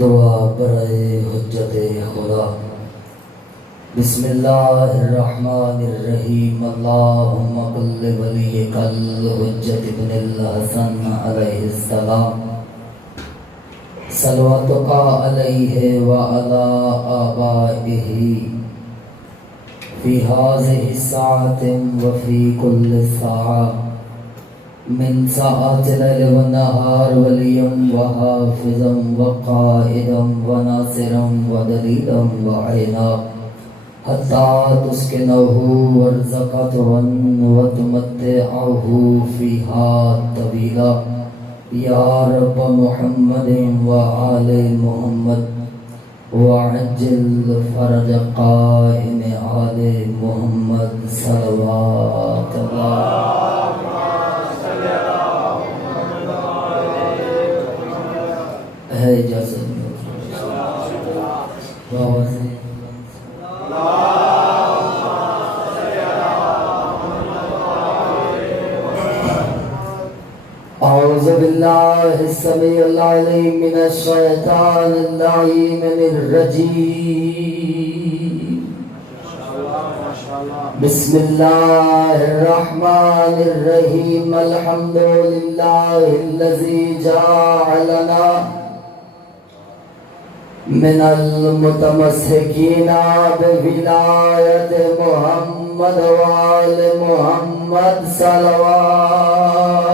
دعا برائے حجت خدا۔ بسم اللہ الرحمن الرحیم۔ اللہم کل ولیک الحجت ابن الحسن علیہ السلام، صلواتک علیہ وعلی آبائہ فی ہذہ الساعة وفی کل ساعة من ساعات الليل والنهار وليا وحافظا وقائدا وناصرا ودليلا وعينا حتى تسكنه وارزقته وتمتعه فيها طويلا يا رب محمد وآل محمد وعجل فرج قائم آل محمد صلوات اللہ۔ ہے اجازت اعوذ باللہ السمیع العلیم من الشیطان اللعین الرجیم۔ بسم اللہ الرحمن الرحیم۔ الحمد للہ الذی جعلنا من المتمسکین بولایت محمد وآل محمد صلوات۔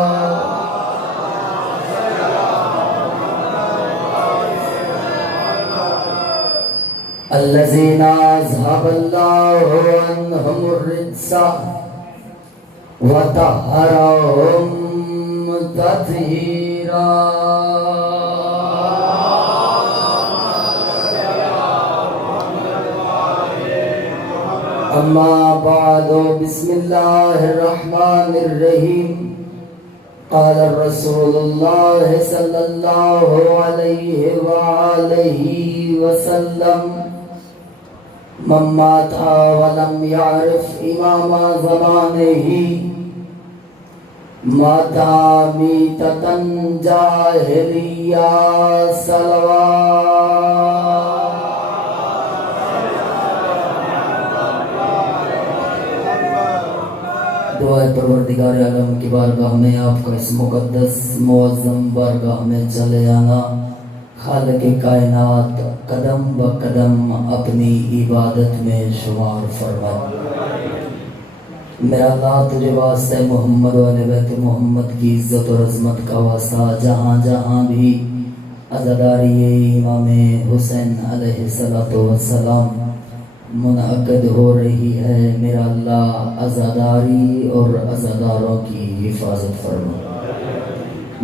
الذین اذهب اللہ عنہم الرجس وطہرہم تطہیرا۔ اما بعد، بسم اللہ الرحمن الرحیم۔ قال الرسول اللہ صلی اللہ علیہ وآلہ وسلم: من مات ولم يعرف امام زمانہ مات میتۃ جاہلیہ۔ صلوات۔ دعائے پروردگار عالم کی بارگاہ میں آپ کا اس مقدس معظم بارگاہ میں چلے آنا۔ خالق کائنات قدم با قدم اپنی عبادت میں شمار فرما۔ میرا اللہ تجھے واسطہ محمد و اہل بیت محمد کی عزت اور عظمت کا واسطہ جہاں جہاں بھی عزاداری امام حسین علیہ السلام منعقد ہو رہی ہے، میرا اللہ عزاداری اور عزاداروں کی حفاظت فرما۔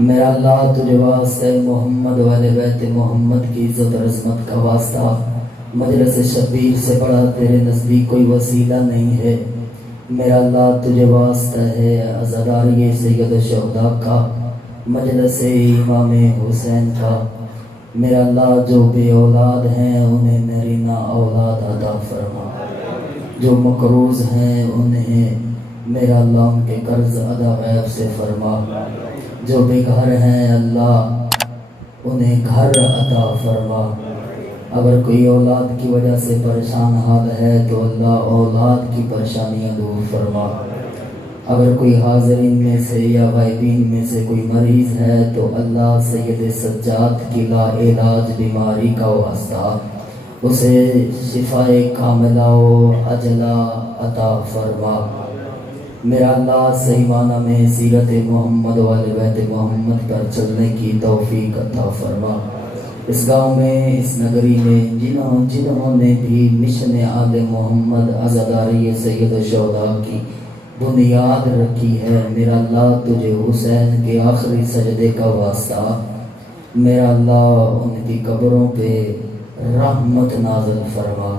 میرا اللہ تجھے واسطہ محمد و اہل بیت محمد کی عزت اور عظمت کا واسطہ مجلس شبیر سے بڑا تیرے نزدیک کوئی وسیلہ نہیں ہے۔ میرا اللہ تجھے واسطہ ہے عزاداری سید الشہداء کا، مجلس امام حسین کا۔ میرا اللہ جو بے اولاد ہیں انہیں نرینہ اولاد عطا فرما، جو مقروض ہیں انہیں میرا اللہ ان کے قرض ادا غیب سے فرما، جو بے گھر ہیں اللہ انہیں گھر عطا فرما۔ اگر کوئی اولاد کی وجہ سے پریشان حال ہے تو اللہ اولاد کی پریشانیاں دور فرما۔ اگر کوئی حاضرین میں سے یا غائبین میں سے کوئی مریض ہے تو اللہ سید سجاد کی لا علاج بیماری کا واسطہ اسے شفاء کاملہ و عجلہ عطا فرما۔ میرا اللہ صحیح معنی میں سیرت محمد و اہل بیت محمد پر چلنے کی توفیق عطا فرما۔ اس گاؤں میں، اس نگری میں جنہوں نے بھی مشن آل محمد عزاداری سید الشہداء کی بنیاد رکھی ہے، میرا اللہ تجھے حسین کے آخری سجدے کا واسطہ میرا اللہ ان کی قبروں پہ رحمت نازل فرما،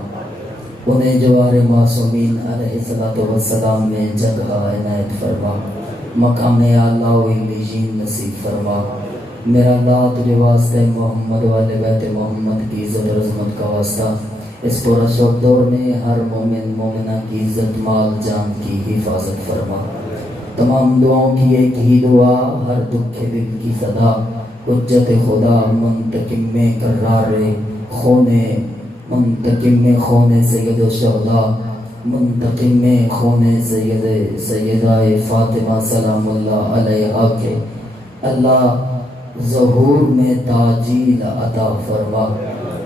انہیں جوار معصومین علیہ السلام میں جگہ عنایت فرما، مقام اعلیٰ و علیین نصیب فرما۔ میرا اللہ تجھے واسطہ محمد و اہل بیت محمد کی عزت و عظمت کا واسطہ اس پرشوق دور میں ہر مومن مومنہ کی عزت مال جان کی حفاظت فرما۔ تمام دعاؤں کی ایک ہی دعا، ہر دکھ کے دل کی صدا، حجت خدا منتقم میں قرار خونے، منتقم میں خونے سید و شہدا، منتقم میں خونے سیدہ فاطمہ سلام اللہ علیہا کے اللہ ظہور میں تاجیل عطا فرما،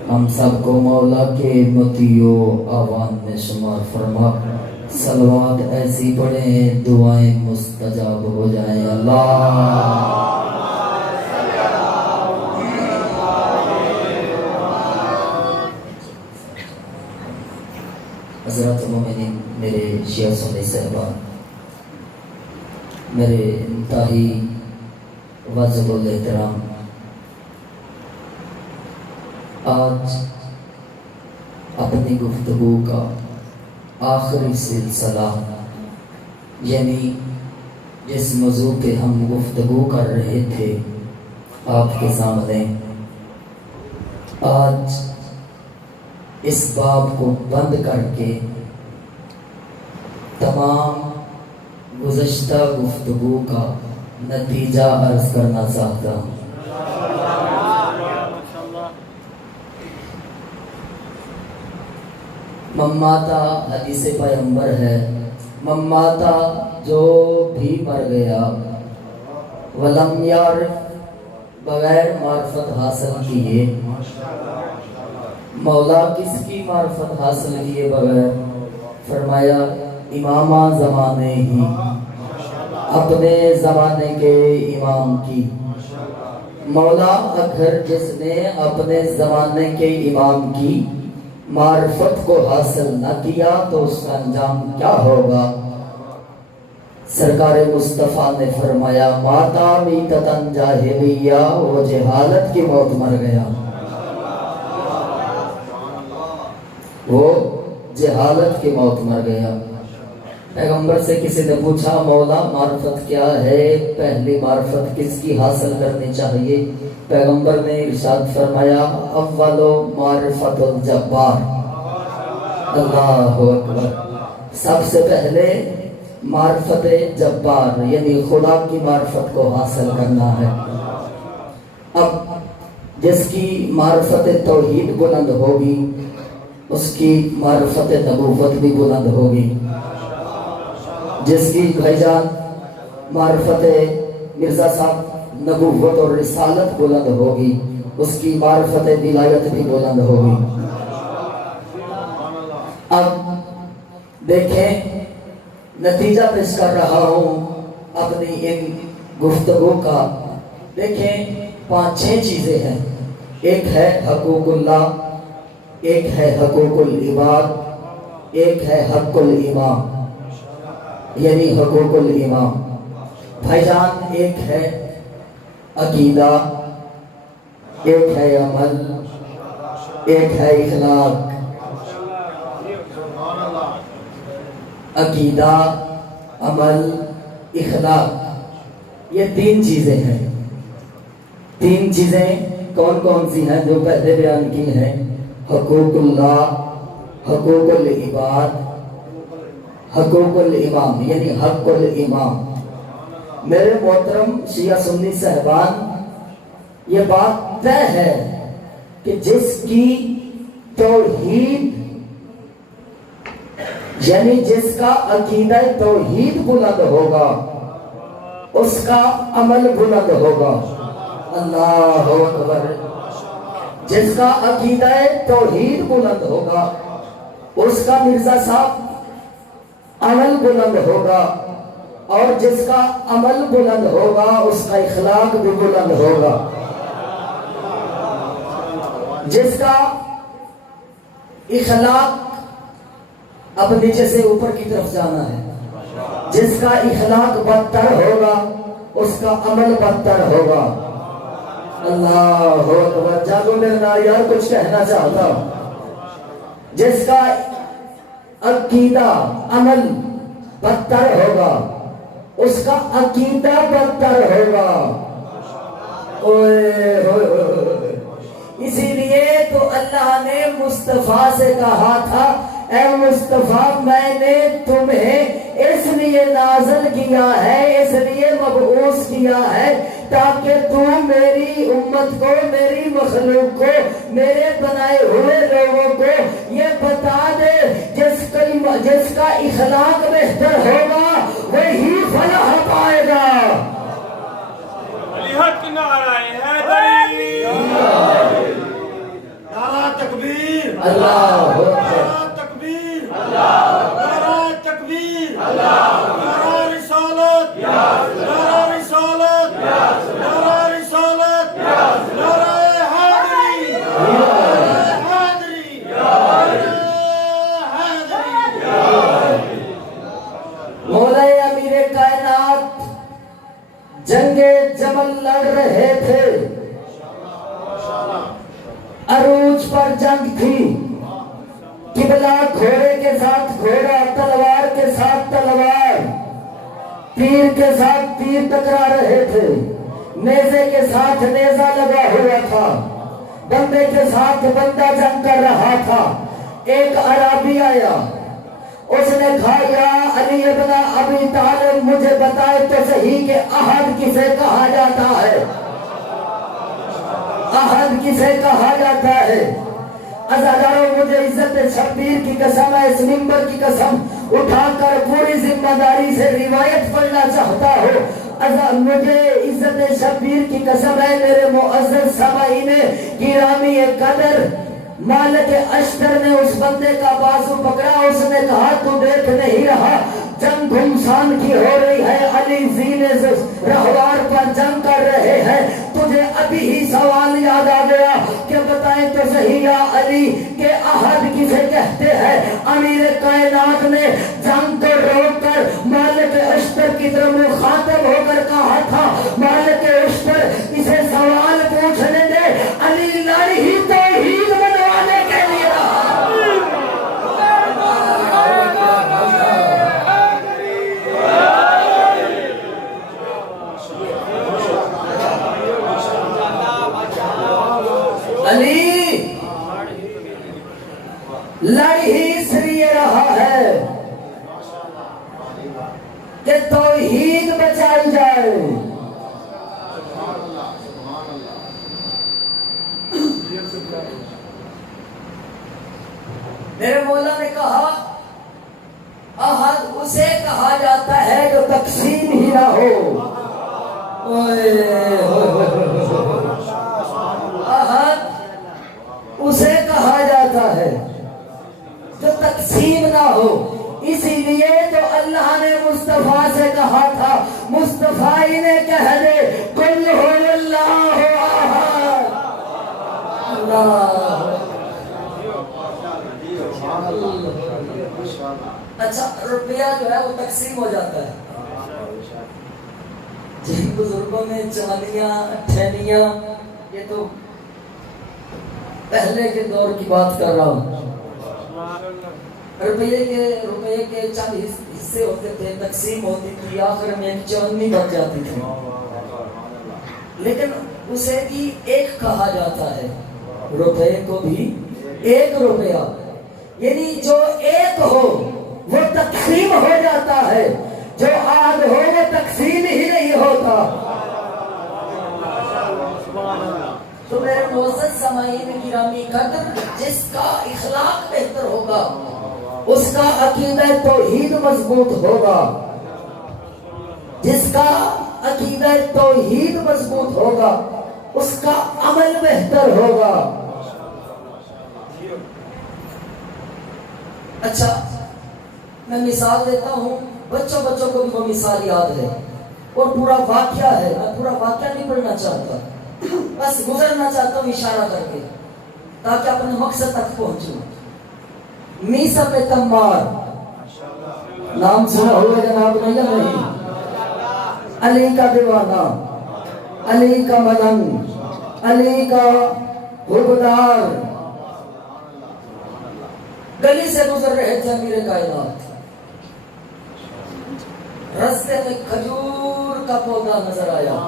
ہم سب کو مولا کے مطیع آوان میں شمار فرما، صلوات ایسی پڑھیں دعائیں مستجاب ہو جائیں۔ اللہ حضرات مومنین، میرے شیعہ سنی صاحبان، میرے انتہائی واجب الاحترام، آج اپنی گفتگو کا آخری سلسلہ، یعنی جس موضوع پہ ہم گفتگو کر رہے تھے آپ کے سامنے، آج اس باب کو بند کر کے تمام گزشتہ گفتگو کا نتیجہ عرض کرنا چاہتا ہوں۔ مماتا حدیث پیغمبر ہے، مماتا جو بھی مر گیا ولم یعرف، بغیر معرفت حاصل کیے، مولا کس کی معرفت حاصل کیے بغیر؟ فرمایا امامہ زمانے ہی، اپنے زمانے کے امام کی۔ مولا اگر جس نے اپنے زمانے کے امام کی معرفت کو حاصل نہ کیا تو اس کا انجام کیا ہوگا؟ سرکار مصطفیٰ نے فرمایا ماتا میتتن جاہلیہ، وہ جہالت کی موت مر گیا، وہ جہالت کی موت مر گیا۔ پیغمبر سے کسی نے پوچھا مولا معرفت کیا ہے، پہلی معرفت کس کی حاصل کرنی چاہیے؟ پیغمبر نے ارشاد فرمایا اول معرفت الجبار، اللہ اکبر، سب سے پہلے معرفت جبار یعنی خدا کی معرفت کو حاصل کرنا ہے۔ اب جس کی معرفت توحید بلند ہوگی اس کی معرفت نبوت بھی بلند ہوگی، جس کی بھائی جان معرفت مرزا صاحب نبوت اور رسالت بلند ہوگی اس کی معرفت ولایت بھی بلند ہوگی۔ اب دیکھیں نتیجہ پیش کر رہا ہوں اپنی ان گفتگو کا، دیکھیں 5-6 چیزیں ہیں، ایک ہے حقوق اللہ، ایک ہے حقوق العباد، ایک ہے حق الامام یعنی حقوق الامام، بھائی جان ایک ہے عقیدہ، ایک ہے عمل، ایک ہے اخلاق۔ عقیدہ، عمل، اخلاق، یہ 3 چیزیں ہیں۔ 3 چیزیں کون کون سی ہیں جو پہلے بیان کی ہیں؟ حقوق اللہ، حقوق العباد، حقوق الامام یعنی حق الامام۔ میرے محترم شیعہ سنی صاحبان، یہ بات طے ہے کہ جس کی توحید یعنی جس کا عقیدہ توحید بلند ہوگا اس کا عمل بلند ہوگا، اللہ اکبر، جس کا عقیدہ توحید بلند ہوگا اس کا مرزا صاحب عمل بلند ہوگا، اور جس کا عمل بلند ہوگا اس کا اخلاق بھی بلند ہوگا، جس کا اخلاق اب نیچے سے اوپر کی طرف جانا ہے، جس کا اخلاق بدتر ہوگا اس کا عمل بدتر ہوگا، اللہ اکبر، جاگو میرے نال یار کچھ کہنا چاہتا ہوں، جس کا عقیدہ عمل بدتر ہوگا اس کا عقیدہ بدتر ہوگا، اسی لیے تو اللہ نے مصطفیٰ سے کہا تھا اے مصطفیٰ میں نے تمہیں اس لیے نازل کیا ہے، اس لیے مبعوث کیا ہے تاکہ تو میری امت کو، میری مخلوق کو، میرے بنائے ہوئے لوگوں کو یہ بتا دے جس کا اخلاق بہتر ہوگا وہی فلاح پائے گا۔ علی حق نعرہ حیدری، نعرہ تکبیر، اللہ نعرہ تکبیر، نعرہ تکبیر، نعرہ رسالت، نعرہ رسالت، نعرہ رسالت، نعرہ حیدری، حیدری، حیدری۔ مولا امیر کائنات جنگ جمل لڑ رہے تھے، عروج پر جنگ تھی، قبلہ گھوڑے کے ساتھ گھوڑا، تلوار کے ساتھ تلوار، تیر کے ساتھ تیر ٹکرا رہے تھے، نیزے کے ساتھ نیزہ لگا ہوا تھا، بندے کے ساتھ بندہ جنگ کر رہا تھا۔ ایک عربی آیا، اس نے کہا یا علی ابن ابی طالب مجھے بتائے تو صحیح کہ احد کسے کہا جاتا ہے؟ احد کسے کہا جاتا ہے؟ عزاداروں مجھے عزت شبیر کی قسم ہے، اس منبر کی قسم اٹھا کر پوری ذمہ داری سے روایت پڑھنا چاہتا ہوں، مجھے عزت شبیر کی قسم ہے میرے معزز سامعین گرامی قدر، مالک اشتر نے اس بندے کا بازو پکڑا، اس نے کہا تو دیکھ نہیں رہا جنگ گھمسان کی ہو رہی ہے، علی زین رہوار پر جنگ کر رہے ہیں، تجھے ابھی ہی سوال یاد آ گیا کہ بتائیں تو صحیح یا علی کہ احد کسے کہتے ہیں؟ امیر کائنات نے جنگ کو روک کر مالک اشتر کی طرف مخاطب ہو کر کہا تھا مالک اشتر اسے سوال پوچھنے دے، علی لڑ ہی توحید بنوانے کے لیے رہا۔ علی لڑ ہی اس لیے رہا ہے کہ توحید بچائی جائے۔ میرے مولا نے کہا احد اسے کہا جاتا ہے جو تقسیم ہی نہ ہو۔ احد اسے کہا جاتا ہے جو تقسیم نہ ہو، اسی لیے تو اللہ نے مصطفیٰ سے کہا تھا مصطفیٰ نے کہہ دے قل هو اللہ احد۔ اچھا روپیہ جو ہے وہ تقسیم ہو جاتا ہے، جن بزرگوں میں چاندیاں اٹھینیاں، یہ تو پہلے کے دور کی بات کر رہا ہوں، روپے کے چند حصے ہوتے تھے، تقسیم ہوتی تھی، آخر میں ایک چاندنی بن جاتی تھی، لیکن اسے بھی ایک کہا جاتا ہے، روپے کو بھی ایک روپیہ، یعنی جو ایک ہو وہ تقسیم ہو جاتا ہے، جو آدھ ہو وہ تقسیم ہی نہیں ہوتا۔ تو میرے معزز سامعین گرامی قدر، جس کا اخلاق بہتر ہوگا اس کا عقیدہ توحید مضبوط ہوگا، جس کا عقیدہ توحید مضبوط ہوگا اس کا عمل بہتر ہوگا۔ اچھا میں مثال دیتا ہوں، بچوں کو بھی وہ مثال یاد ہے اور پورا واقعہ ہے، میں پورا واقعہ نہیں پڑھنا چاہتا، بس گزرنا چاہتا ہوں اشارہ کر کے تاکہ اپنے مقصد تک پہنچوں۔ میسا پہ تمار نام سنا ہوا جناب نے یا نہیں؟ علی کا دیوانہ، علی کا ملنگ، علی کا حکمدار، گلی سے گزر رہے تھے امیر کائنات، رستے میں کھجور کا پودا نظر آیا،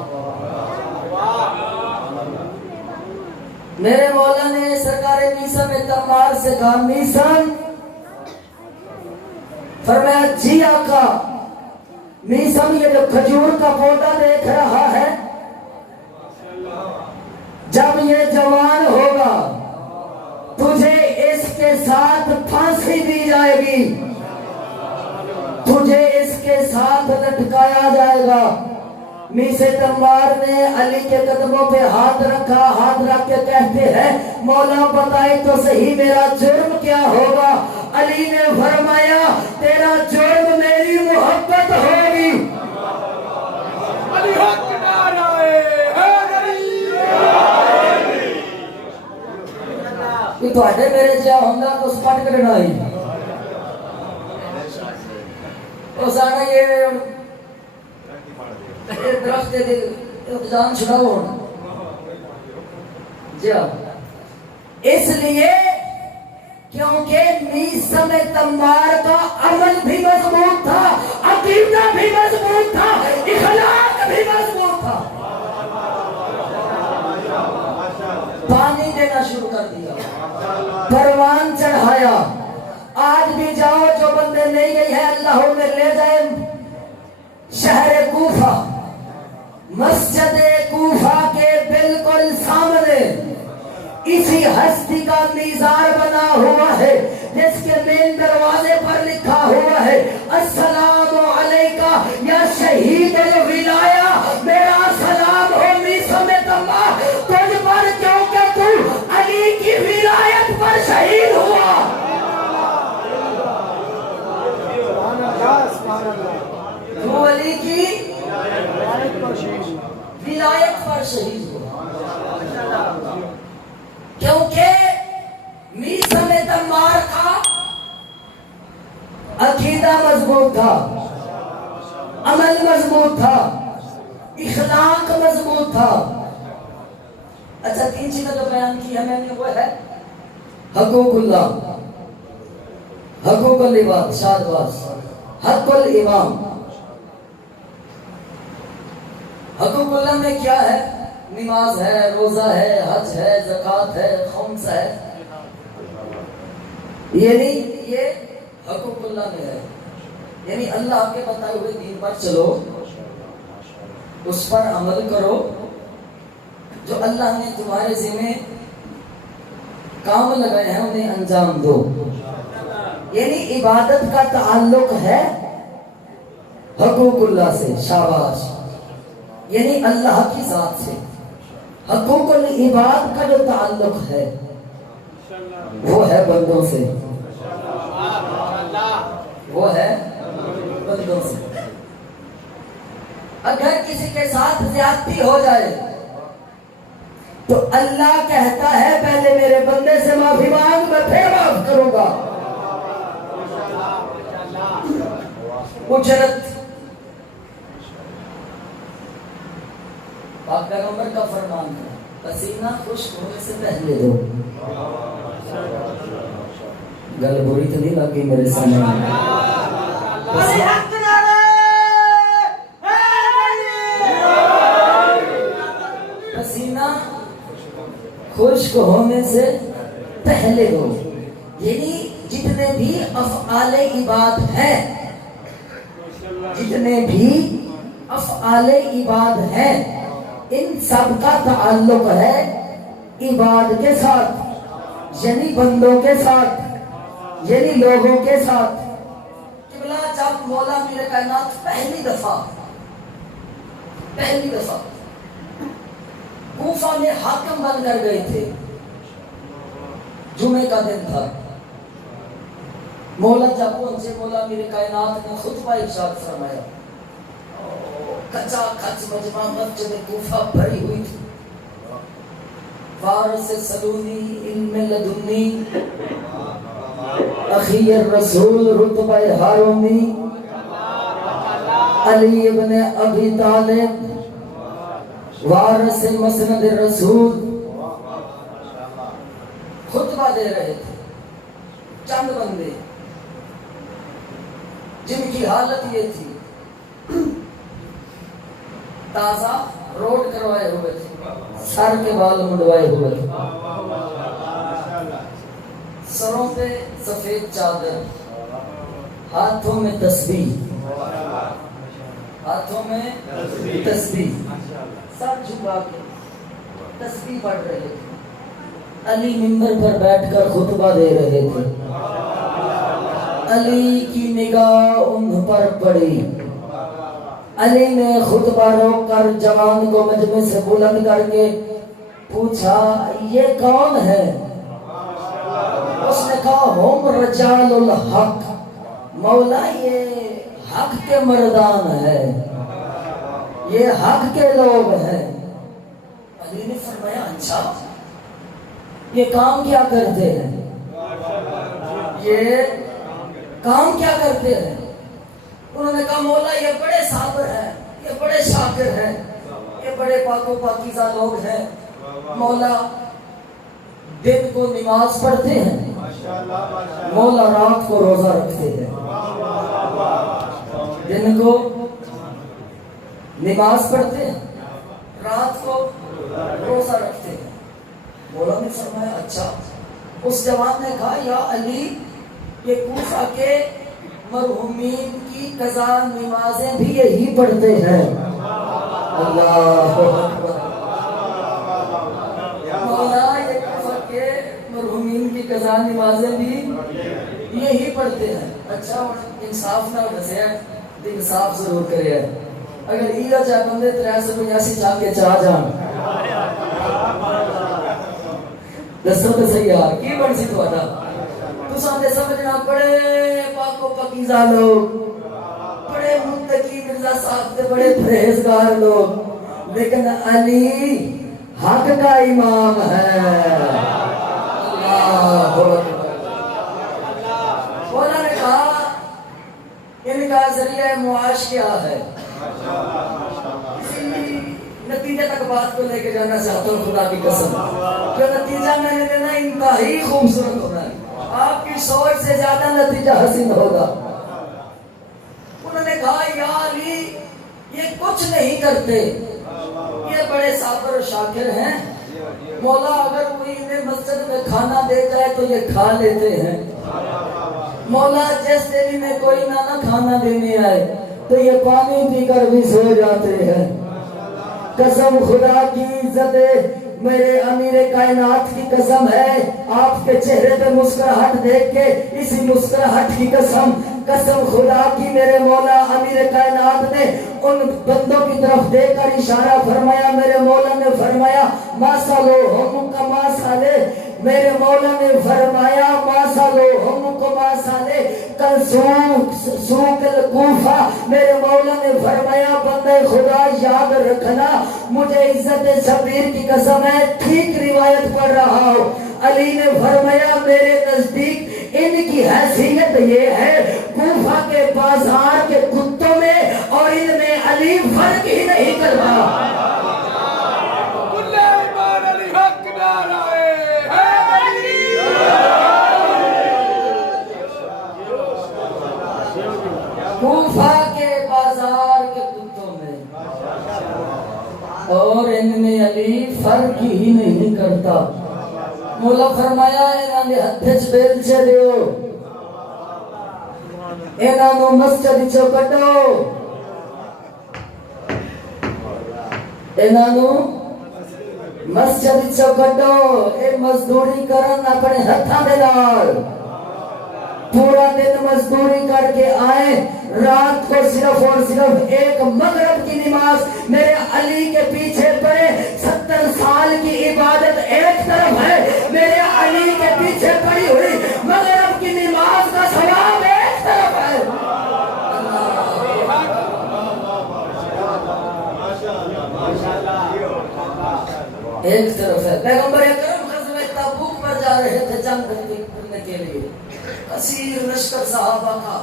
میرے مولا نے سرکار میسم تمار سے کہا میسم، فرمایا جی آقا، میسم یہ جو کھجور کا پودا دیکھ رہا ہے جب یہ جوان ہوگا تجھے اس کے ساتھ پھانسی دی جائے گی، تجھے اس کے ساتھ لٹکایا جائے گا۔ میسے تمار نے علی کے قدموں پہ ہاتھ رکھا، ہاتھ رکھ کے کہتے ہیں مولا بتائے تو صحیح میرا جرم کیا ہوگا؟ علی نے فرمایا تیرا جرم میری محبت ہوگی۔ علی حق نعرہ حیدری کہ تو آٹے میرے جہاں ہونگا تو اس پاٹ کرنا ہی اس آنا یہ درخت دے جان چھڑاؤ جی اس لیے کیونکہ میثم تمار کا عمل بھی مضبوط تھا، عقیدہ بھی مضبوط تھا، اخلاق بھی مضبوط تھا۔ پانی دینا شروع کر دیا، پروان چڑھایا۔ آج بھی جاؤ جو بندے نہیں گئی ہے اللہ میں لے جائے شہر کوفہ، مسجد کوفہ کے بالکل سامنے اسی ہستی کا میزار بنا ہوا ہے جس کے مین دروازے پر لکھا ہوا ہے السلام علیکہ یا شہید الولایا، میرا سلام ہو میثم تمار تجھ پر کیونکہ تو علی کی ولایت پر شہید ہوا۔ تو علی کی ولایت پر شہید ہوا کیونکہ میثم تمار کا عقیدہ مضبوط تھا، عمل مضبوط تھا، اخلاق مضبوط تھا۔ اچھا تین چیزیں جو بیان کی ہے میں نے وہ ہے حقوق اللہ، حقوق العباد، شادباز، حق الامام۔ حقوق اللہ میں کیا ہے؟ نماز ہے، روزہ ہے، حج ہے، زکوٰۃ ہے، خمس ہے، یعنی یہ حقوق اللہ میں ہے، یعنی اللہ کے بتائے ہوئے دین پر چلو، اس پر عمل کرو، جو اللہ نے تمہارے ذمہ کام لگائے ہیں انہیں انجام دو، یعنی عبادت کا تعلق ہے حقوق اللہ سے، شاباش، یعنی اللہ کی ذات سے۔ حقوق العباد کا جو تعلق ہے وہ ہے بندوں سے، وہ ہے بندوں سے۔ اگر کسی کے ساتھ زیادتی ہو جائے تو اللہ کہتا ہے پہلے میرے بندے سے معافی مانگ، میں پھر معاف کروں گا۔ اجرت پاک پیغمبر کا فرمان ہے پسینہ خشک ہونے سے پہلے دو۔ گل بری تو نہیں لگی میرے سامنے؟ پسینہ خشک ہونے سے پہلے دو، یعنی جتنے بھی افعال عباد ہیں، جتنے بھی افعال عباد ہیں، ان سب کا تعلق ہے عباد کے ساتھ، یعنی بندوں کے ساتھ، یعنی لوگوں کے ساتھ۔ قبلہ جب مولا میر کائنات پہلی دفعہ کوفہ میں حاکم بن کر گئے تھے، جمعے کا دن تھا، مولا جب پہنچے مولا میر کائنات نے خطبہ ارشاد فرمایا، کچا کچ مجمع مسجد کوفہ بھری ہوئی تھی، فارس سلونی علم لدنی اخی الرسول رتبہ ہارونی علی ابن ابی طالب وارث مسند الرسول خطبہ دے رہے تھے۔ چند بندے جن کی حالت یہ تھی تازہ روڈ کروائے ہوئے تھے، سر کے بال منڈوائے ہوئے تھے، سروں پہ سفید چادر، ہاتھوں میں تسبیح، سر جھکا کے تسبیح پڑھ رہے تھے. علی منبر پر بیٹھ کر خطبہ دے رہے تھے. علی کی نگاہ ان پر پڑی. علی نے خطبہ روک کر جوان کو مجمع سے بلند کر کے پوچھا یہ کون ہے؟ اس نے کہا ہم رجال الحق، مولا یہ حق کے مردان ہے، یہ حق کے لوگ ہیں. علی نے فرمایا اچھا یہ کام کیا کرتے ہیں؟ یہ کام کیا کرتے ہیں؟ انہوں نے کہا مولا یہ بڑے صابر ہیں، یہ بڑے شاکر ہیں، یہ بڑے پاک و پاکیزہ لوگ ہیں. مولا دن کو نماز پڑھتے ہیں، مولا رات کو روزہ رکھتے ہیں. دن کو نماز پڑھتے ہیں، رات کو روزہ رکھتے ہیں. مولا نے فرمایا اچھا. اس جوان نے کہا یا علی یہ کوفہ کے مرحومین کی قضا نمازیں بھی یہی پڑھتے ہیں. اللہ اکبر. مولا یہ کوفہ کے مرحومین کی قضا نمازیں بھی یہی پڑھتے ہیں. اچھا انصاف نہ دسے انصاف ضرور کرے. اگر ایلا چاہ بندے 385 چاہ کے چاہ جان دسو تو صحیح یار کی بن سی تھوڑا تساں دے سمجھنا بڑے پاک و پاکیزہ لوگ، بڑے متقی مرزا صاحب دے بڑے پرہیزگار لوگ، لیکن علی حق کا امام ہے. اللہ مولا نے کہا ان کا ذریعہ معاش کیا ہے؟ نتیجہ تک بات کو لے کے جانا چاہتا ہوں خدا کی قسم. جو نتیجہ میں نے دینا انتہائی خوبصورت ہونا ہے، آپ کی سوچ سے زیادہ نتیجہ حسین ہوگا. انہوں نے کہا یا علی یہ کچھ نہیں کرتے، یہ بڑے صابر و شاکر ہیں. مولا اگر کوئی انہیں مسجد میں کھانا دے جائے تو یہ کھا لیتے ہیں. مولا جس دن میں کوئی نہ کھانا دینے آئے تو یہ پانی پی کر بھی سو جاتے ہیں. قسم خدا کی عزت میرے امیر کائنات کی قسم ہے، آپ کے چہرے پہ مسکراہٹ دیکھ کے اسی مسکراہٹ کی قسم خدا کی میرے مولا امیر کائنات نے ان بندوں کی طرف دے کر اشارہ فرمایا. میرے مولا نے فرمایا ماسالو ہم کا ماسالے، میرے مولا نے فرمایا ماسالو ہم کو ماسالے کل سوق الکوفہ. میرے مولا نے فرمایا بندے خدا یاد رکھنا مجھے عزت شبیر کی قسم ہے ٹھیک روایت پڑھ رہا ہوں. علی نے فرمایا میرے نزدیک ان کی حیثیت یہ ہے کوفہ کے بازار کے کتوں میں اور ان میں علی فرق ہی نہیں کرتا. کوفہ کے بازار کے کتوں میں اور ان میں علی فرق ہی نہیں کرتا. مولا فرمایا انہاں دے ہتھ وچ بیلچے دیو، انہاں نوں مسجد وچوں کڈو، انہاں نوں مسجد وچوں کڈو. اے مزدوری کرن اپنے ہتھاں دے نال، پورا دن مزدوری کر کے آئے، رات کو صرف اور صرف ایک مغرب کی نماز میرے علی کے پیچھے پڑے. 70 سال کی عبادت ایک طرف ہے، میرے علی کے پیچھے پڑی ہوئی مغرب کی نماز کا ثواب ایک طرف ہے. ایک طرف ہے. پیغمبر اکرم غزوہ تبوک پر جا رہے تھے جنگ کرنے کے لیے. کثیر لشکر صحابہ کا.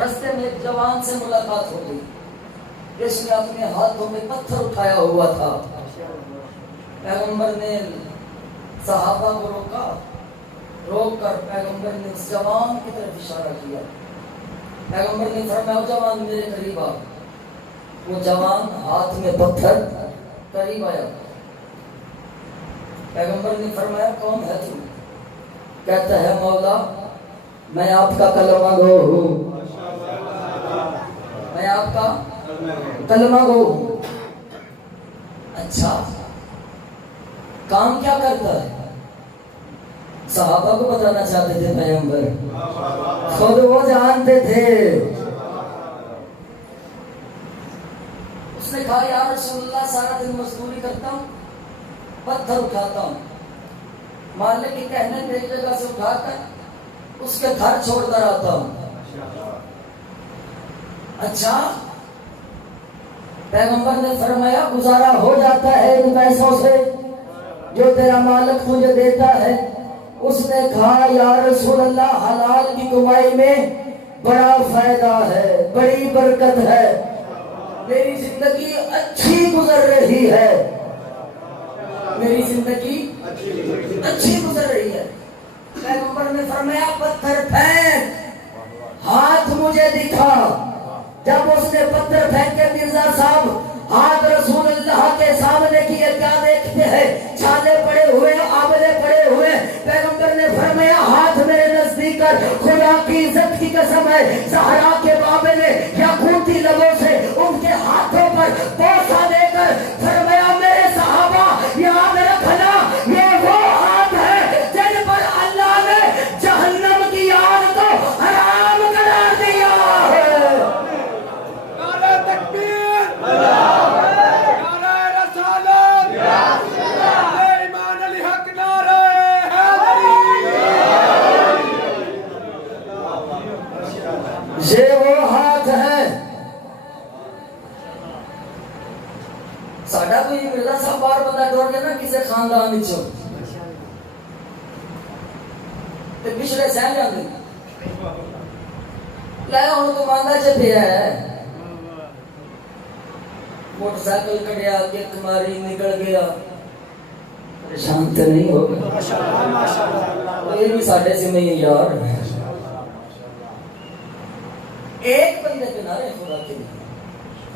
رستے میں ایک جوان سے ملاقات ہو گئی جس نے اپنے ہاتھوں میں پتھر اٹھایا ہوا تھا. پیغمبر نے صحابہ کو روکا، روک کر پیغمبر نے اس جوان کی طرف اشارہ کیا. پیغمبر نے فرمایا جوان میرے قریب آ. وہ جوان ہاتھ میں پتھر قریب آیا. پیغمبر نے فرمایا کون ہے تو؟ کہتا ہے مولا میں آپ کا کلمہ گو ہوں، میں آپ کا کلمہ گو ہوں. اچھا کام کیا کرتا ہے؟ صحابہ کو بتانا چاہتے تھے پیغمبر، خود وہ جانتے تھے۔ اس نے کہا یا رسول اللہ سارا دن مزدوری کرتا ہوں، پتھر اٹھاتا ہوں، مالک کے کہنے پہ ایک جگہ سے اٹھا کر اس کے گھر چھوڑ کر آتا ہوں۔ اچھا پیغمبر نے فرمایا گزارا ہو جاتا ہے ان پیسوں سے جو تیرا مالک تجھے دیتا ہے؟ اس نے کہا یا رسول اللہ حلال کی کمائی میں بڑا فائدہ ہے، بڑی برکت ہے، میری زندگی اچھی گزر رہی ہے، میری زندگی اچھی گزر رہی ہے۔ پیغمبر نے فرمایا پتھر پھینک، ہاتھ مجھے دکھا۔ جب اس نے پتھر پھینک کے مرزا صاحب ہاتھ رسول اللہ کے سامنے کیے، کیا دیکھتے ہیں؟ چھالے پڑے ہوئے، آبلے پڑے ہوئے۔ پیغمبر نے فرمایا ہاتھ میرے نزدیک کر، خدا کی عزت کی قسم ہے زہرا کے بابے نے یاقوتی لبوں سے ان کے ہاتھوں پر بوسہ دے کر فرمایا میرے صحابہ یاد رکھنا یہ وہ ہاتھ ہے جن پر اللہ نے جہنم کی آگ کو حرام قرار دیا ہے۔ نعرہ تکبیر، نعرہ رسالت، ایمان علی حق، نعرہ حیدری۔ یہ وہ ہاتھ ہے۔ ساڈا کوئی مرزا صاحب بار بندہ ڈور کے نا کسی خاندان وچوں تے پچھلے سہ جاندے لے ہن تو ماندا چ پیا ہے، موٹر سائیکل کڈیا، کک ماری، نکل گیا، پریشان تے نہیں ہو گیا؟ یہ بھی ساڈے سے نہیں یار۔ ایک بندے پہ نعرے خدا کے لیے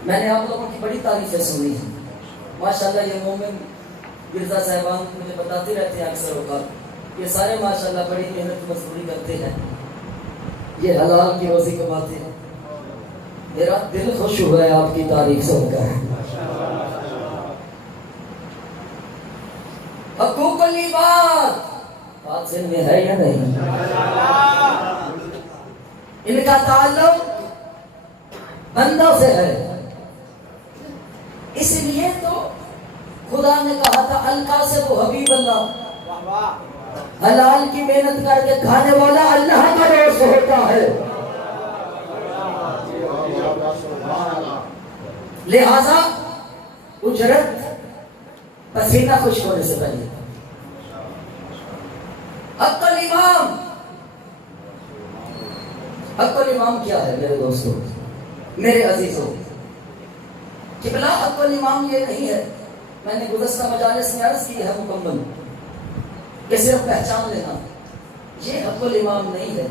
میں نے آپ لوگوں کی بڑی تعریفیں سنی ہیں، ماشاءاللہ یہ مومن مرزا صاحبان مجھے بتاتے رہتے ہیں اکثر اوقات، یہ سارے ماشاءاللہ بڑی محنت مزدوری کرتے ہیں، یہ حلال کی روزی کماتے ہیں۔ میرا دل خوش ہوا ہے آپ کی تعریف سن کر۔ حقوق العباد بات سے میں ہے یا نہیں؟ ان کا تعلق بندوں سے ہے، اس لیے تو خدا نے کہا تھا القاسم حبیب اللہ، حلال کی محنت کر کے کھانے والا اللہ کا دوست ہوتا ہے۔ لہذا اجرت پسینہ خشک ہونے سے پہلے۔ حق الامام، حق الامام کیا ہے میرے دوستوں، میرے عزیزوں؟ قبلہ حق الامام یہ نہیں ہے، میں نے گزشتہ مجالس میں عرض کی ہے مکمل، کہ صرف پہچان لینا، یہ حق الامام نہیں ہے۔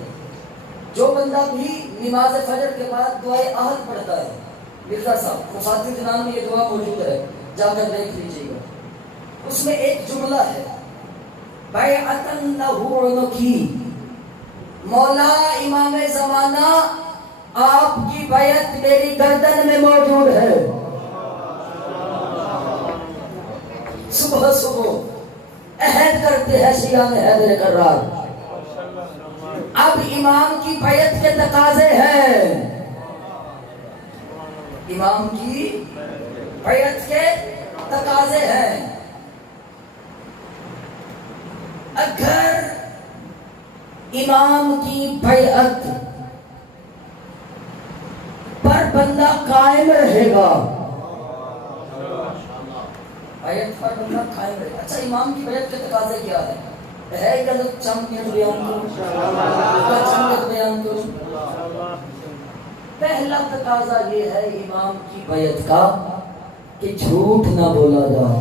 جو بندہ بھی نماز فجر کے بعد دعائے عہد پڑھتا ہے، مرزا صاحب مفاتیح جنان میں یہ دعا موجود ہے، جا کر دیکھ لیجیے گا، اس میں ایک جملہ ہے بیعتن لہو عنقی، مولا امام زمانہ آپ کی بیعت میری گردن میں موجود ہے۔ صبح صبح عہد کرتے ہیں شیعہ میں حیدر کرار، اب امام کی بیعت کے تقاضے ہیں، امام کی بیعت کے تقاضے ہیں۔ اگر امام کی بیعت پر بندہ قائم رہے گا، بیعت پر بندہ قائم رہے گا۔ اچھا امام کی بیعت کے تقاضے کیا ہے؟ غلط چمکیت بیان کرو۔ پہلا تقاضا یہ ہے امام کی بیعت کا کہ جھوٹ نہ بولا جائے۔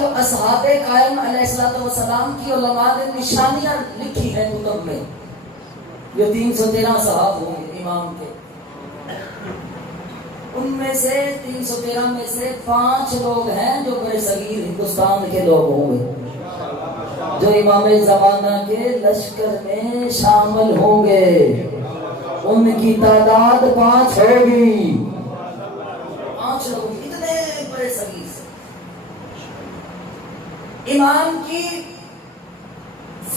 جو اصحاب قائم علیہ السلام کی علماء نے نشانیاں لکھی ہیں کتب میں، جو 313 صحاب ہوں گے امام کے، ان میں سے 313 میں سے 5 لوگ ہیں جو بڑے صغیر ہندوستان کے لوگ ہوں گے، جو امام زمانہ کے لشکر میں شامل ہوں گے۔ ان کی تعداد 5 ہوگی. 5 لوگ اتنے بڑے صغیر سے. امام کی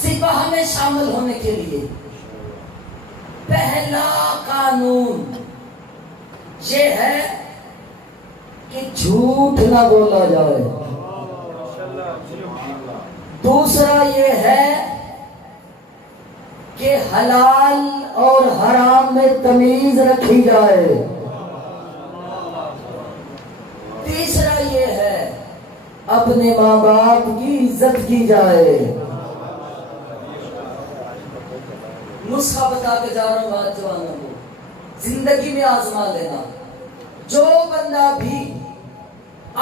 سپاہ میں شامل ہونے کے لیے پہلا قانون یہ ہے کہ جھوٹ نہ بولا جائے. دوسرا یہ ہے کہ حلال اور حرام میں تمیز رکھی جائے. تیسرا یہ ہے اپنے ماں باپ کی عزت کی جائے. نسخہ بتا کے جا رہا ہوں بات جوانوں کو، زندگی میں آزما لینا. جو بندہ بھی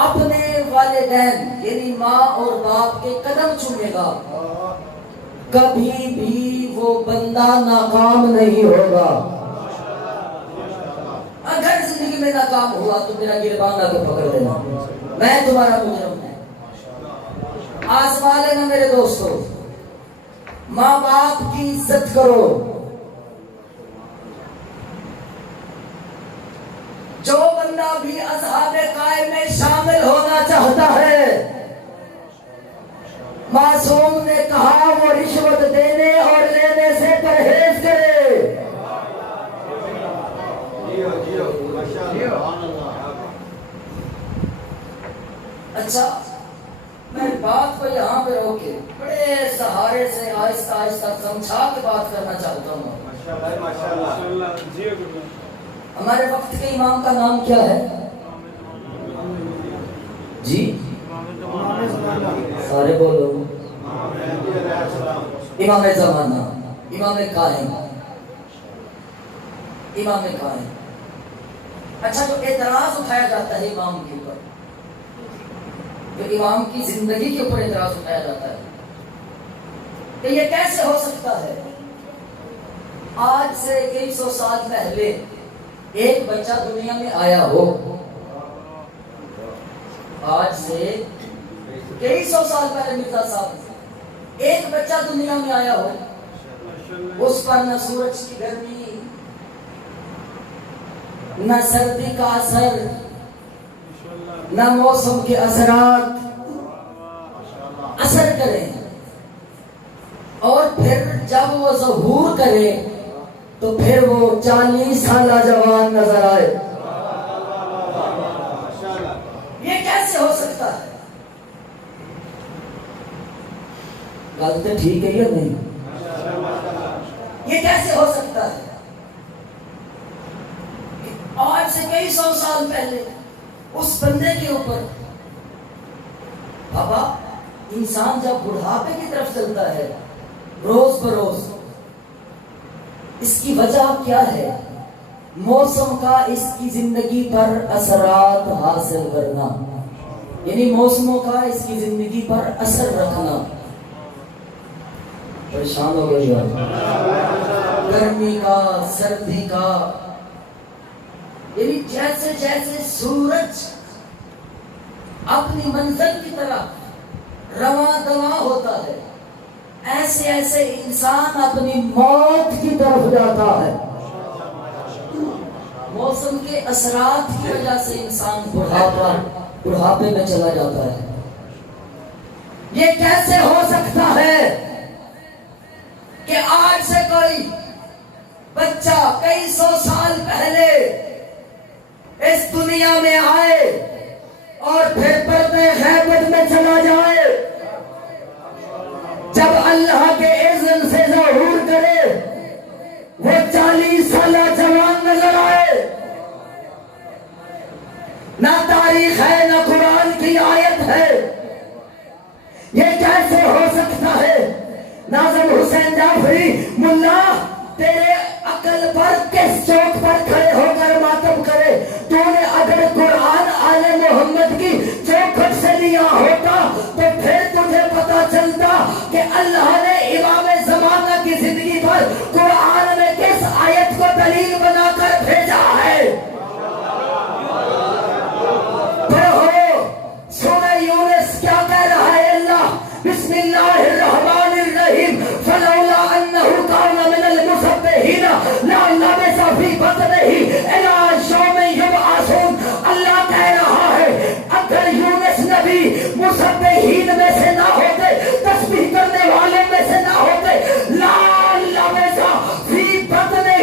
اپنے والدین یعنی ماں اور باپ کے قدم چومے گا کبھی بھی وہ بندہ ناکام نہیں ہوگا. اگر زندگی میں ناکام ہوا تو میرا گربان آ کے پکڑ لینا، میں تمہارا مجرم ہوں. آزما لینا میرے دوستو. ماں باپ کی عزت کرو. جو بندہ بھی اصحاب قائم میں شامل ہونا چاہتا ہے، معصوم نے کہا وہ رشوت دینے اور لینے سے پرہیز کرے. اچھا میں بات کو یہاں پہ روک کے بڑے سہارے سے آہستہ آہستہ سمجھا کے بات کرنا چاہتا ہوں. ہمارے وقت کے امام کا نام کیا ہے جی؟ سارے بولو. امام زمانہ، امام قائم، امام قائم. اچھا جو اعتراض اٹھایا جاتا ہے امام کے اوپر، جو امام کی زندگی کے اوپر اعتراض اٹھایا جاتا ہے کہ یہ کیسے ہو سکتا ہے آج سے کئی سو سال پہلے ایک بچہ دنیا میں آیا ہو. آج سے کئی سو سال پہلے مرزا صاحب ایک بچہ دنیا میں آیا ہو، اس پر نہ سورج کی گرمی نہ سردی کا اثر نہ موسم کے اثرات اثر کریں، اور پھر جب وہ ظہور کرے تو پھر وہ 40 سالہ جوان نظر آئے. یہ کیسے ہو سکتا ہے؟ بات تو ٹھیک ہے یا نہیں؟ یہ کیسے ہو سکتا ہے؟ آج سے کئی سو سال پہلے اس بندے کے اوپر بابا انسان جب بڑھاپے کی طرف چلتا ہے روز بروز، اس کی وجہ کیا ہے؟ موسم کا اس کی زندگی پر اثرات حاصل کرنا، یعنی موسموں کا اس کی زندگی پر اثر رکھنا. پریشان ہو گئی گرمی کا، سردی کا، یعنی جیسے جیسے سورج اپنی منزل کی طرف رواں دواں ہوتا ہے، ایسے ایسے انسان اپنی موت کی طرف جاتا ہے. موسم کے اثرات کی وجہ سے انسان بڑھاپے میں چلا جاتا ہے. یہ کیسے ہو سکتا ہے کہ آج سے کوئی بچہ کئی سو سال پہلے اس دنیا میں آئے اور پھر پردے غیبت میں چلا جائے، جب اللہ کے اذن سے ظہور کرے وہ 40 سالہ جوان نظر آئے. نہ تاریخ ہے نہ قرآن کی آیت ہے. یہ کیسے ہو سکتا ہے؟ ناظم حسین جعفری ملا تیرے عقل پر کس چوک پر کھڑے ہو کر ماتم کرے؟ تو نے اگر قرآن آل محمد کی چوکھٹ سے لیا ہوتا تو پھر تجھے پتا چلتا کہ اللہ نے امام زمانہ کی زندگی پر قرآن میں کس آیت کو دلیل بنا کر بھیجا ہے. سورہ یونس کیا کہہ رہا ہے اللہ؟ بسم اللہ الرحمن الرحیم فلولا انہ کان من المسبحین لعلہ پت نہیں الی یوم یبعثون. اللہ کہہ رہا ہے اگر یونس نبی مسبحین میں سے نہ ہوتے, تسبیح کرنے والوں میں سے نہ ہوتے, لا لبث فی بطنہ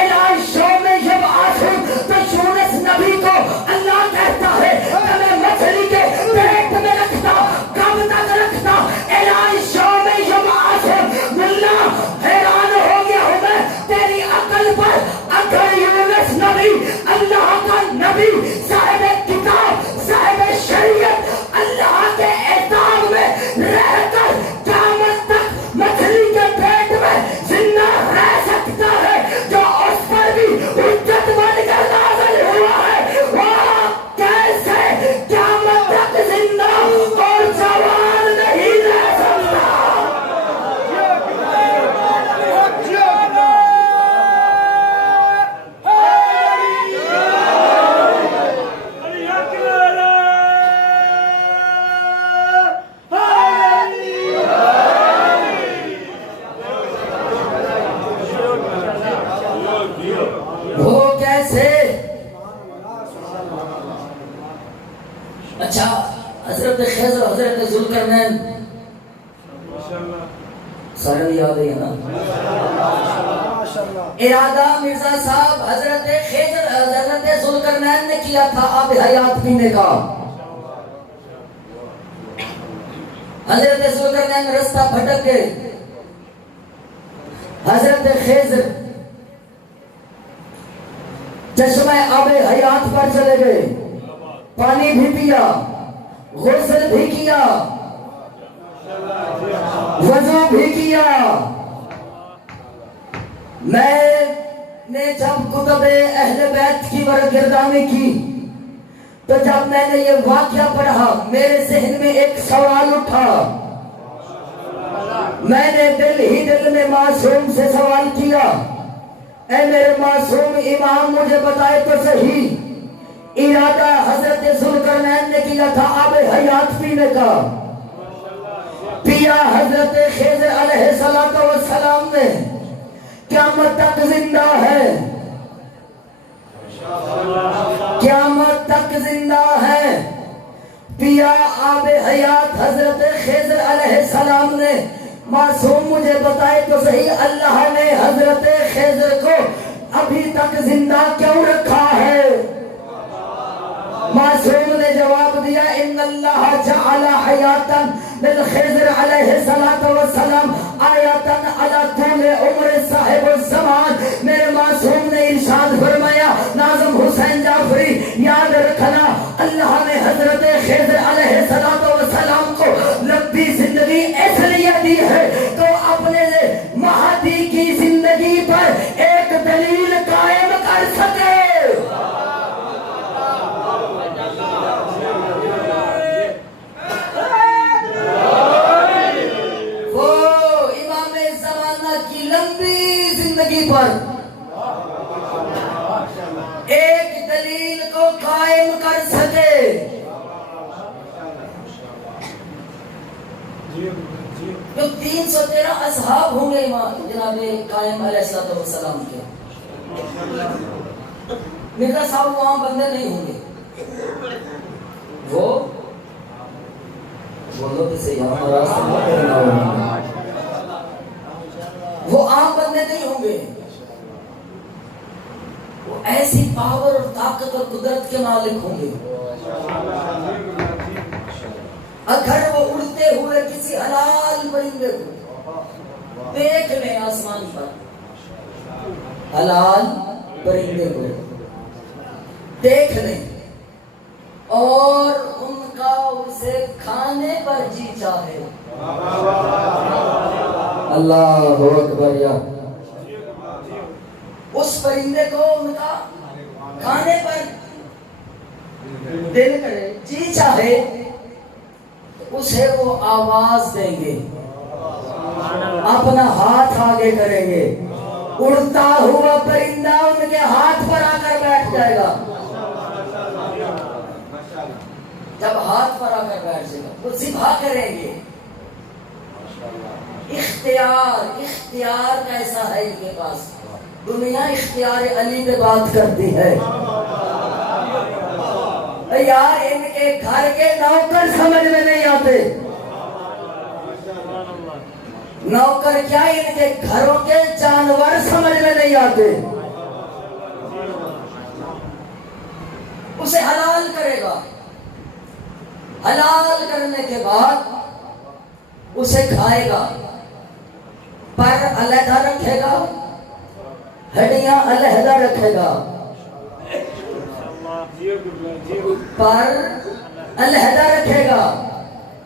الی یوم یبعثون. تو یونس نبی کو اللہ کہتا ہے کہ میں مچھلی کے پیٹ میں رکھتا, کب تک رکھتا, الی یوم یبعثون. ملا حیران ہو گیا ہوں میں تیری عقل پر. اگر یونس نبی اللہ کا نبی, صاحب کتاب, صاحب شریعت, اللہ کے اعتاب میں رہ کر قیامت تک مچھلی کے پیٹ میں زندہ رہ سکتا ہے, جو اس پر بھی حجت بن کر نازل ہوا ہے, وہ کیسے قیامت تک زندہ اور جوان نہیں رہ سکتا؟ وہ کیسے؟ اچھا, حضرت خضر, حضرت ذوالقرنین, سارے یاد ہے نا. ارادہ مرزا صاحب حضرت خضر, حضرت ذوالقرنین نے کیا تھا آب حیات پینے کا. حضرت ذوالقرنین رستہ بھٹک گئے. حضرت خضر چشمہ آب حیات پر چلے گئے, پانی بھی پیا, غسل بھی کیا, وضو بھی کیا. میں نے جب کتب اہل بیت کی ورگردانی کی تو جب میں نے یہ واقعہ پڑھا میرے ذہن میں ایک سوال اٹھا. میں نے دل میں معصوم سے سوال کیا, اے میرے معصوم امام مجھے بتائے تو صحیح, ارادہ حضرت ذوالقرنین نے کیا تھا آب حیات پینے کا, پیا حضرت خضر علیہ السلام نے, قیامت تک زندہ ہے, قیامت تک زندہ ہے. پیا آب حیات حضرت خضر علیہ السلام نے. معصوم مجھے بتائے تو صحیح, اللہ نے حضرت خضر کو ابھی تک زندہ کیوں رکھا ہے؟ معصوم نے جواب دیا, ان اللہ جعل حیاتا للخضر علیہ السلام آیاتا علی طول عمر صاحب الزمان. میرے معصوم نے ارشاد فرمایا, ناظم حسین جعفری یاد رکھنا, اللہ نے حضرت خضر علیہ السلام کو لمبی زندگی اس لیے دی ہے تو اپنے مہدی کی زندگی پر ایک دلیل قائم کر سکے. پر ایک دلیل کو قائم کر سکے. جو 313 اصحاب ہوں گے جناب قائم علیہ السلام کے, مرزا صاحب وہاں بندے نہیں ہوں گے. وہ بولو کسے وہ عام بندے نہیں ہوں گے, وہ ایسی پاور اور طاقت اور قدرت کے مالک ہوں گے. اگر وہ اڑتے ہوئے کسی حلال پرندے کو دیکھ لیں آسمان پر, حلال پرندے کو دیکھ لیں اور ان کا اسے کھانے پر جی چاہے, اللہ اکبر, یا اس پرندے کو ان کا کھانے پر دل کرے, جی چاہے, اسے وہ آواز دیں گے, اپنا ہاتھ آگے کریں گے, اڑتا ہوا پرندہ ان کے ہاتھ پر آ کر بیٹھ جائے گا. جب ہاتھ پر آ کر بیٹھ جائے گا وہ ذبح کریں گے. اختیار کیسا ہے ان کے پاس, دنیا اختیار علی پہ بات کرتی ہے. یار ان کے گھر کے نوکر سمجھ میں نہیں آتے. نوکر کیا ان کے گھروں کے جانور سمجھ میں نہیں آتے. اسے حلال کرے گا, حلال کرنے کے بعد اسے کھائے گا, پر علیحدہ رکھے گا, ہڈیاں علیحدہ رکھے گا, پر علیحدہ رکھے گا,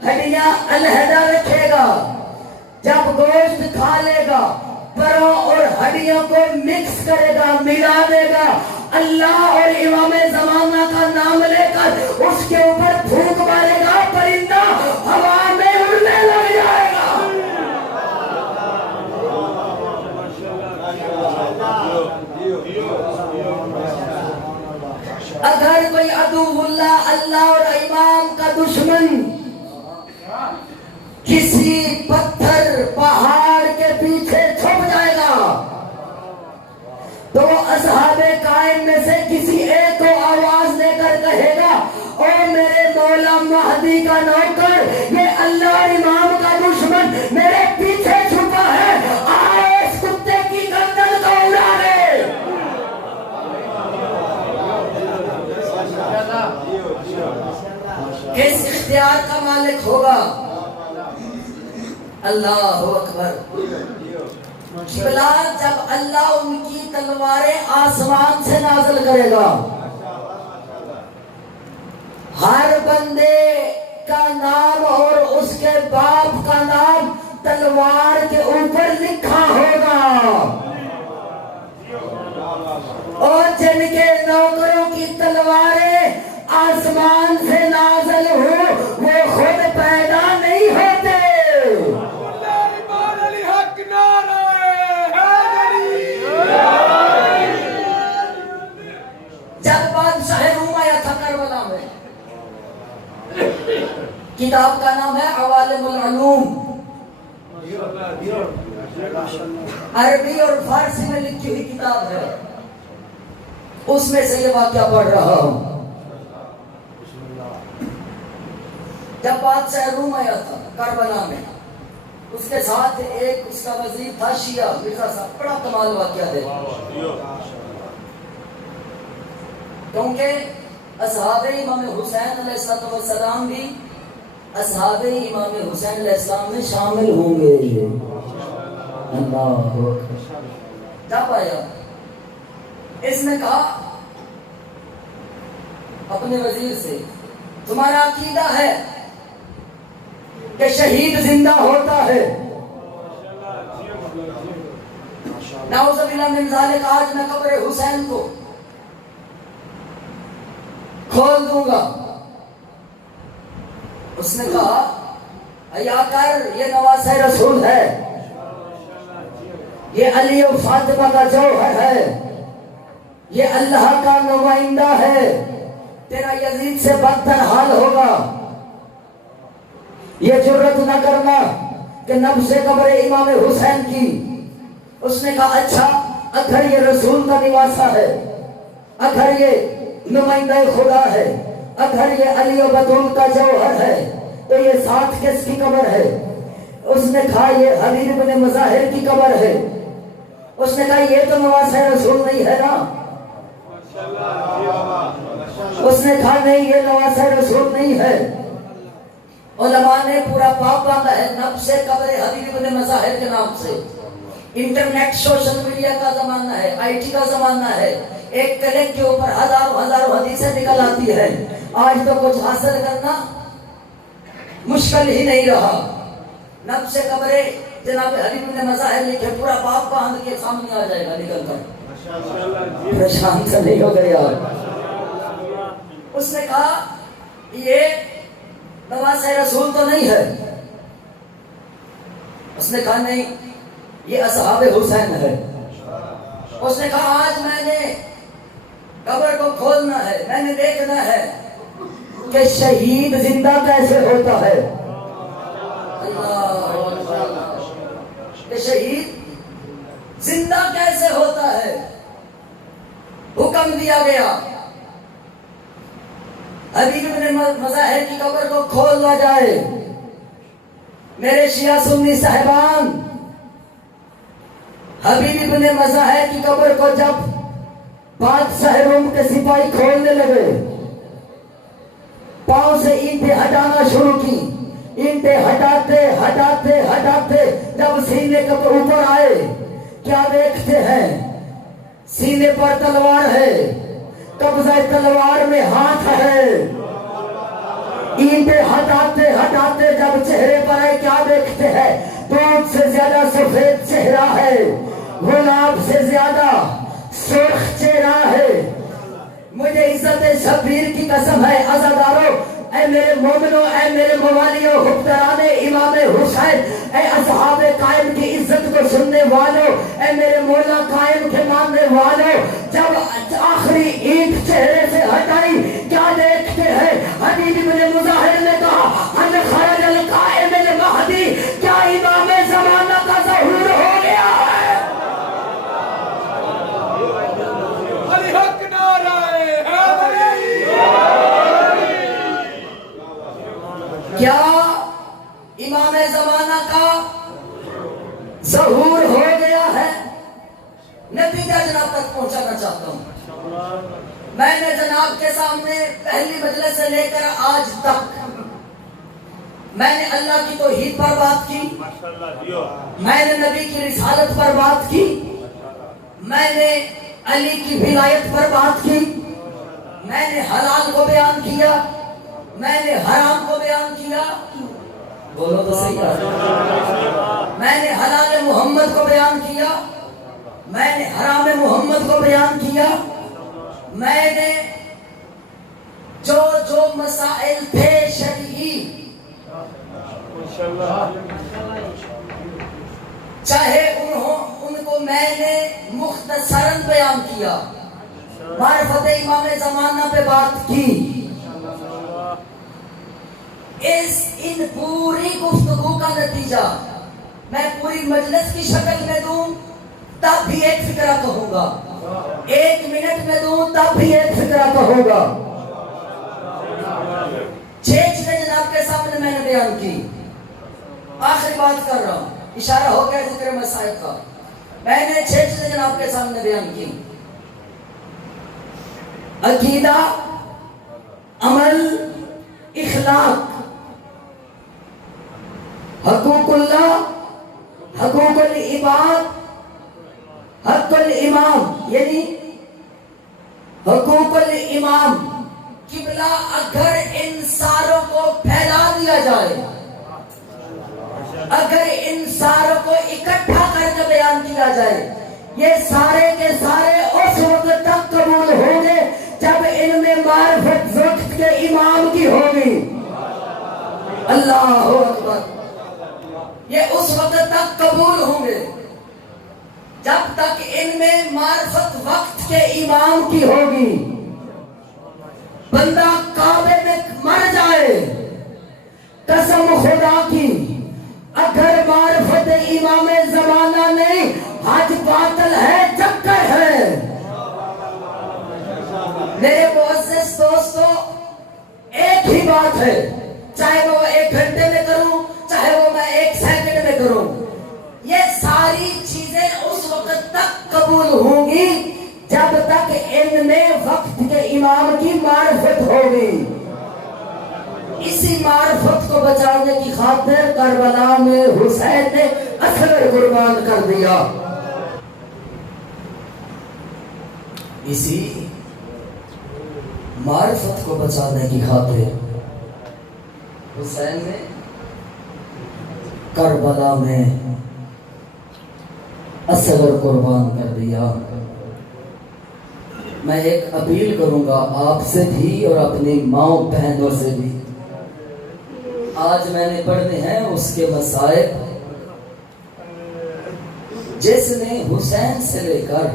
ہڈیاں علیحدہ رکھے گا. جب گوشت کھا لے گا پروں اور ہڈیوں کو مکس کرے گا, ملا دے گا, اللہ اور امام زمانہ کا نام لے کر اس کے اوپر پھونک مارے گا, پرندہ ہوا میں اڑنے لگ جائے گا. اگر کوئی عدو اللہ, اللہ اور امام کا دشمن کسی پتھر پہاڑ کے پیچھے چھپ جائے گا تو وہ اصحاب قائم میں سے کسی ایک کو آواز دے کر کہے گا, او میرے مولا مہدی کا نوکر, یہ اللہ اور امام کا دشمن میرے پیچھے چھپا ہے, آؤ اس کتے کی گردن کو اڑا دے. کس اختیار کا مالک ہوگا؟ اللہ اکبر. بلال جب اللہ ان کی تلواریں آسمان سے نازل کرے گا, ہر بندے کا نام اور اس کے باپ کا نام تلوار کے اوپر لکھا ہوگا, اور جن کے نوکروں کی تلواریں آسمان سے نازل ہو وہ خود پیدا نہیں ہوتے. ایمان علی حق نعرہ حیدری. جب بادشاہ روم آیا تھا کربلا میں, کتاب کا نام ہے عوالم العلوم, عربی اور فارسی میں لکھی ہوئی کتاب ہے, اس میں سے یہ واقعہ پڑھ رہا ہوں. جب بادشاہ روم آیا تھا کربلا میں, اس کے ساتھ ایک اس کا وزیر تھا شیعہ مرزا صاحب, بڑا کمال واقعہ ہے, کیونکہ اصحاب امام حسین علیہ السلام بھی اصحاب امام حسین علیہ السلام میں شامل ہوں گے. اللہ جب آیا اس نے کہا اپنے وزیر سے, تمہارا عقیدہ ہے کہ شہید زندہ ہوتا ہے؟ نعوذ باللہ من ذالک, آج میں قبر حسین کو کھول دوں گا. اس نے کہا ایا کر, یہ نواسہ رسول ہے, یہ علی و فاطمہ کا جوہر ہے, یہ اللہ کا نمائندہ ہے, تیرا یزید سے بدتر حال ہوگا. یہ جرت نہ کرنا کہ نبض قبر امام حسین کی. اس نے کہا اچھا, اگر یہ رسول کا نواسہ ہے, اگر یہ نمائندہ خدا ہے, اگر یہ علی و بطول کا جوہر ہے, تو یہ ساتھ کس کی قبر ہے؟ اس نے کہا یہ حبیب بن مظاہر کی قبر ہے. اس نے کہا یہ تو نواسہ رسول نہیں ہے نا. اس نے کہا نہیں, یہ نواسہ رسول نہیں ہے. علماء نے پورا باب باندھا ہے نبض قبر حبیب بن مظاہر کے نام سے. انٹرنیٹ سوشل میڈیا کا زمانہ ہے, آئی ٹی کا زمانہ ہے, ایک کلک کے اوپر ہزاروں حدیثیں نکل آتی ہے. آج تو کچھ حاصل کرنا مشکل ہی نہیں رہا. نبض قبر جناب حبیب بن مظاہر لکھے, پورا باب باندھ کے سامنے آ جائے گا نکل کر. پریشان سے نہیں ہو گیا. اس نے کہا یہ نواسہ رسول تو نہیں ہے. اس نے کہا نہیں, یہ اصحاب حسین ہے. اس نے کہا آج میں نے قبر کو کھولنا ہے, میں نے دیکھنا ہے کہ شہید زندہ کیسے ہوتا ہے. اللہ کہ شہید زندہ کیسے ہوتا ہے؟ حکم دیا گیا حبیب ابن مظاہر کی قبر کو کھولا جائے۔ میرے شیعہ سنی صاحبان، حبیب ابن مظاہر کی قبر کو جب بادشاہ روم کے سپاہی کھولنے لگے، پاؤں سے اینٹیں ہٹانا شروع کی، اینٹیں ہٹاتے ہٹاتے ہٹاتے جب سینے کے اوپر آئے، کیا دیکھتے ہیں؟ سینے پر تلوار ہے، قبضہ تلوار میں ہاتھ ہے۔ اینٹیں ہٹاتے ہٹاتے جب چہرے پر آئے، کیا دیکھتے ہیں؟ دودھ سے زیادہ سفید چہرہ ہے، گلاب سے زیادہ سرخ چہرہ ہے۔ مجھے عزت شبیر کی قسم ہے عزادارو، اے میرے مومنوں، اے میرے موالیوں، حکمران امام حسین، اے اصحاب قائم کی عزت کو سننے والوں، اے میرے مولا قائم کے ماننے والوں، جب آخری اینٹ چہرے سے ہٹائی، کیا دیکھتے ہیں؟ حبیب ابن مظاہر نے کہا ان خرج القائم المہدی، کیا امام زمانہ کا ظہور ہو گیا ہے؟ علی حق نعرہ حیدری، کیا امام زمانہ کا ظہور ہو گیا ہے؟ نتیجہ جناب تک پہنچانا چاہتا ہوں۔ میں نے جناب کے سامنے پہلی مجلس سے لے کر آج تک میں نے اللہ کی توحید پر بات کی، میں نے نبی کی رسالت پر بات کی، میں نے علی کی ولایت پر بات کی، میں نے حلال کو بیان کیا، میں نے حرام کو بیان کیا، بولو تو صحیح ہے۔ میں نے حلال محمد کو بیان کیا، میں نے حرام محمد کو بیان کیا، میں نے جو جو مسائل تھے شرعی، چاہے ان کو میں نے مختصراً بیان کیا، معرفت امام زمانہ پہ بات کی۔ ان پوری گفتگو کا نتیجہ میں پوری مجلس کی شکل میں دوں تب بھی ایک فکرہ کہوں گا، 1 منٹ میں دوں تب بھی ایک فکرہ کہوں گا۔ 6 چیزیں جناب کے سامنے میں نے بیان کی، آخری بات کر رہا ہوں، اشارہ ہو گیا ذکر مسائل کا۔ میں نے 6 چیزیں جناب کے سامنے بیان کی: عقیدہ، عمل، اخلاق، حقوق اللہ، حقوق العباد، حق الامام، یعنی حقوق الامام۔ قبلہ اگر ان ساروں کو پھیلا دیا جائے، اگر ان ساروں کو اکٹھا کر کے بیان کیا جائے، یہ سارے کے سارے اس وقت تک قبول ہوں گے جب ان میں معرفت وقت کے امام کی ہوگی۔ اللہ اکبر، یہ اس وقت تک قبول ہوں گے جب تک ان میں معرفت وقت کے امام کی ہوگی۔ بندہ کعبے میں مر جائے، قسم خدا کی، اگر معرفت امام زمانہ نہیں، حج باطل ہے، چکر ہے۔ میرے معزز دوستو، ایک ہی بات ہے، چاہے وہ 1 گھنٹے میں کروں، چاہے وہ میں 1 سیکنڈ میں کروں، یہ ساری چیزیں اس وقت تک قبول ہوں گی جب تک ان میں وقت کے امام کی معرفت ہوگی۔ اسی معرفت کو بچانے کی خاطر کربلا میں حسین نے اصغر قربان کر دیا۔ اسی معرفت کو بچانے کی خاطر حسین نے کربلا میں اصغر قربان کر دیا۔ میں ایک اپیل کروں گا آپ سے بھی اور اپنی ماؤں بہنوں سے بھی، آج میں نے پڑھنے ہیں اس کے مسائل، جس نے حسین سے لے کر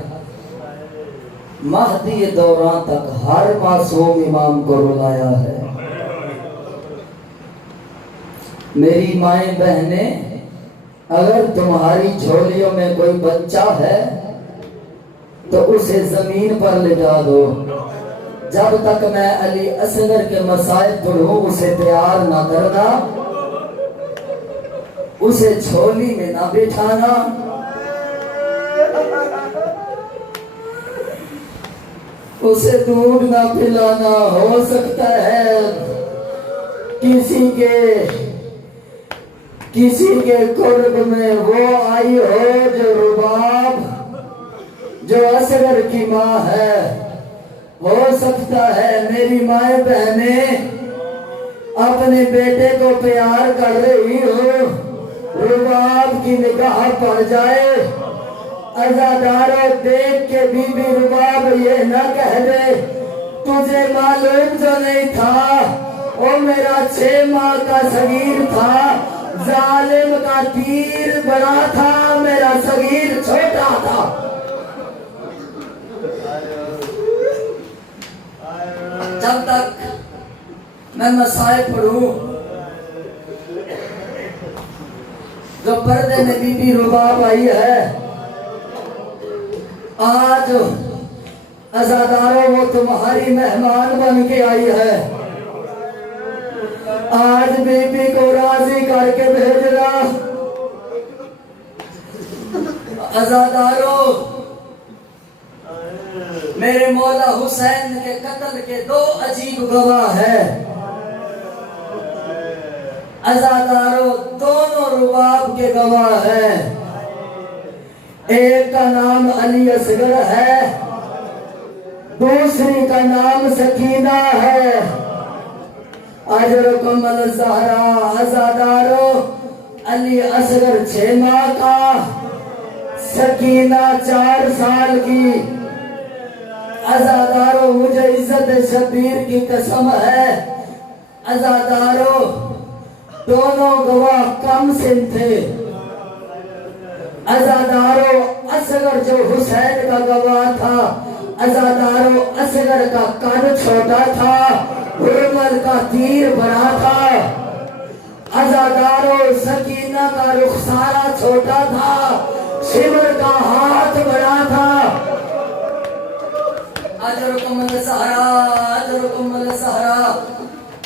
مہدی دوران تک ہر معصوم امام کو رلایا ہے۔ میری مائیں بہنیں اگر تمہاری جھولیوں میں کوئی بچہ ہے تو اسے زمین پر لٹا دو، جب تک میں علی اصغر کے مسائل پڑھوں اسے تیار نہ کرنا، اسے جھولی میں نہ بٹھانا۔ اسے دودھ نہ پلانا، ہو سکتا ہے کسی کے قرب میں وہ آئی ہو جو رباب، جو اصغر کی ماں ہے۔ ہو سکتا ہے میری مائیں بہنیں اپنے بیٹے کو پیار کر رہی ہو، رباب کی نگاہ پڑ جائے، عزاداروں دیکھ کے بی بی رباب یہ نہ کہہ دے تجھے معلوم جو نہیں تھا وہ میرا 6 ماہ کا صغیر تھا، ظالم کا تیر بڑا تھا میرا صغیر چھوٹا تھا۔ جب تک میں مسائل پڑھوں جو پردے میں بی بی رباب آئی ہے، آج عزاداروں وہ تمہاری مہمان بن کے آئی ہے، آج بی بی کو راضی کر کے بھیجنا۔ عزاداروں میرے مولا حسین کے قتل کے 2 عجیب گواہ ہیں۔ عزاداروں دونوں رباب کے گواہ ہیں، ایک کا نام علی اصغر ہے، دوسری کا نام سکینہ ہے۔ اجرکم الزہرا، عزاداروں علی اصغر 6 ماہ کا، سکینہ 4 سال کی۔ عزاداروں مجھے عزت شبیر کی قسم ہے، عزاداروں دونوں گواہ کم سن تھے۔ عزاداروں اصغر جو حسین کا گواہ تھا، عزاداروں اصغر کا قد چھوٹا تھا، حرمل کا تیر بڑا تھا۔ عزاداروں سکینہ کا رخسارہ چھوٹا تھا، شمر کا ہاتھ بڑا تھا۔ اجرکم الزہرا، اجرکم الزہرا،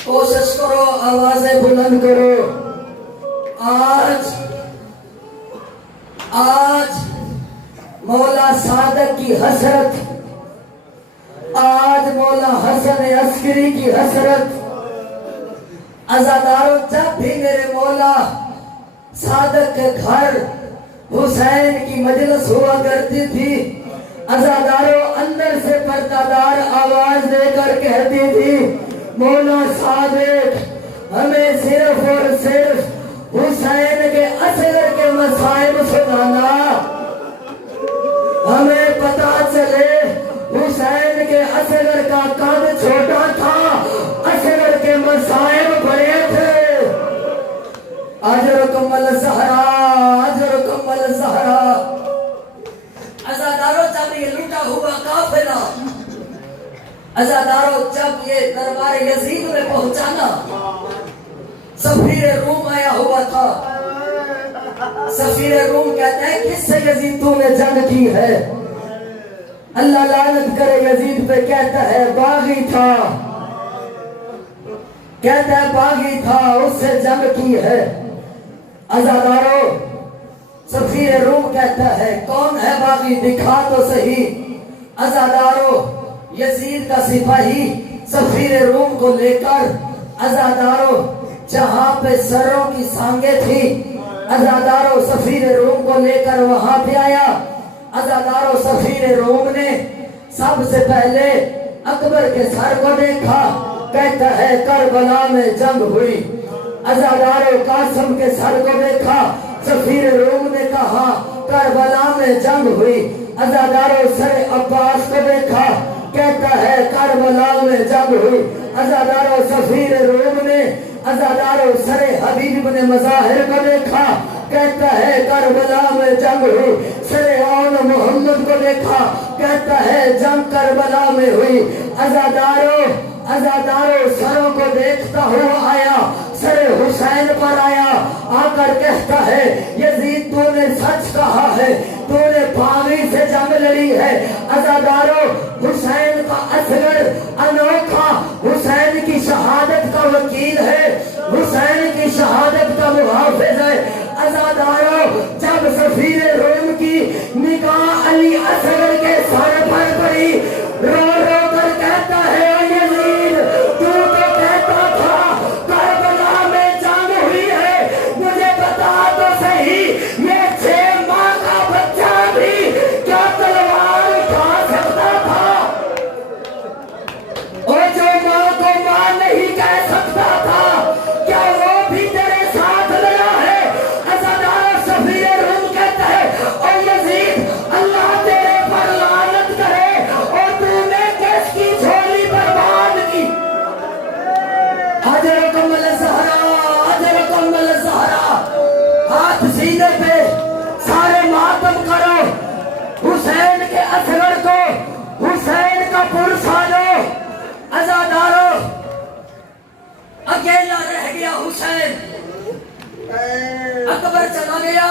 کوشش کرو آوازیں بلند کرو۔ آج مولا صادق کی حسرت، آج مولا حسن عسکری کی حسرت۔ عزاداروں جب بھی میرے مولا صادق کے گھر حسین کی مجلس ہوا کرتی تھی، عزاداروں اندر سے پردہ آواز دے کر کہتی تھی مولا صادق ہمیں صرف اور صرف حسین کے اصغر کے مصائب سنانا، ہمیں پتا چلے حسین کے اصغر کا قد چھوٹا تھا، اصغر کے مصائب بڑے تھے۔ اجرکم الزہرا، اجرکم الزہرا۔ عزاداروں جب یہ لٹا ہوا قافلہ، عزاداروں جب یہ دربار یزید میں پہنچانا، سفیر روم آیا ہوا تھا۔ سفیر روم کہتا ہے کس سے یزید تو نے جنگ کی ہے؟ اللہ لعنت کرے یزید پہ، کہتا ہے باغی تھا، کہتا ہے باغی تھا، اس سے جنگ کی ہے۔ عزاداروں سفیر روم کہتا ہے کون ہے باغی، دکھا تو صحیح۔ عزاداروں یزید کا سپاہی سفیر روم کو لے کر، عزاداروں جہاں پہ سروں کی سانگیں تھی، عزاداروں سفیر روم کو لے کر وہاں پہ آیا۔ عزاداروں سفیر روم نے سب سے پہلے اکبر کے سر کو دیکھا، کہتا ہے کربلا میں جنگ ہوئی۔ عزاداروں قاسم کے سر کو دیکھا، سفیر روم نے کہا کربلا میں جنگ ہوئی۔ عزاداروں سر عباس کو دیکھا، کہتا ہے کربلا میں جنگ ہوئی۔ عزاداروں سفیر روم نے عزاداروں سر حبیب بن مظاہر کو دیکھا، کہتا ہے کربلا میں جنگ ہوئی۔ سر اون محمد کو دیکھا، کہتا ہے جنگ کربلا میں ہوئی۔ عزاداروں سروں کو دیکھتا ہوا آیا، سر حسین پر آیا، آ کر کہتا ہے یزید تو نے سچ کہا ہے، تو نے باغی سے جنگ لڑی ہے۔ عزادارو حسین کا اصغر انوکھا حسین کی شہادت کا وکیل ہے، حسین کی شہادت کا محافظ ہے۔ عزادارو جب سفیر روم کی نگاہ علی اصغر کے سر پر پڑی، رو رو کر کہتا ہے اے یزید تو کہتا تھا کربلا میں جنگ ہوئی ہے، مجھے بتا تو صحیح یہ 6 ماہ کا بچہ بھی کیا تلوار اٹھا سکتا تھا؟ اور جو ماں کو ماں نہیں کہہ سکتا تھا کیا وہ بھی تیرے ساتھ لڑا ہے؟ عزادار سفیر روم کہتا ہے اے یزید اللہ تیرے پر لعنت کرے، اور تو نے کس کی جھولی برباد کی؟ حضرکم الزہرا، حضرکم الزہرا، ہاتھ سینے پہ سارے ماتم کرو، حسین کے اصغر کو حسین کا پرسا دو۔ عزادارو اکیلا رہ گیا حسین، اکبر چلا گیا،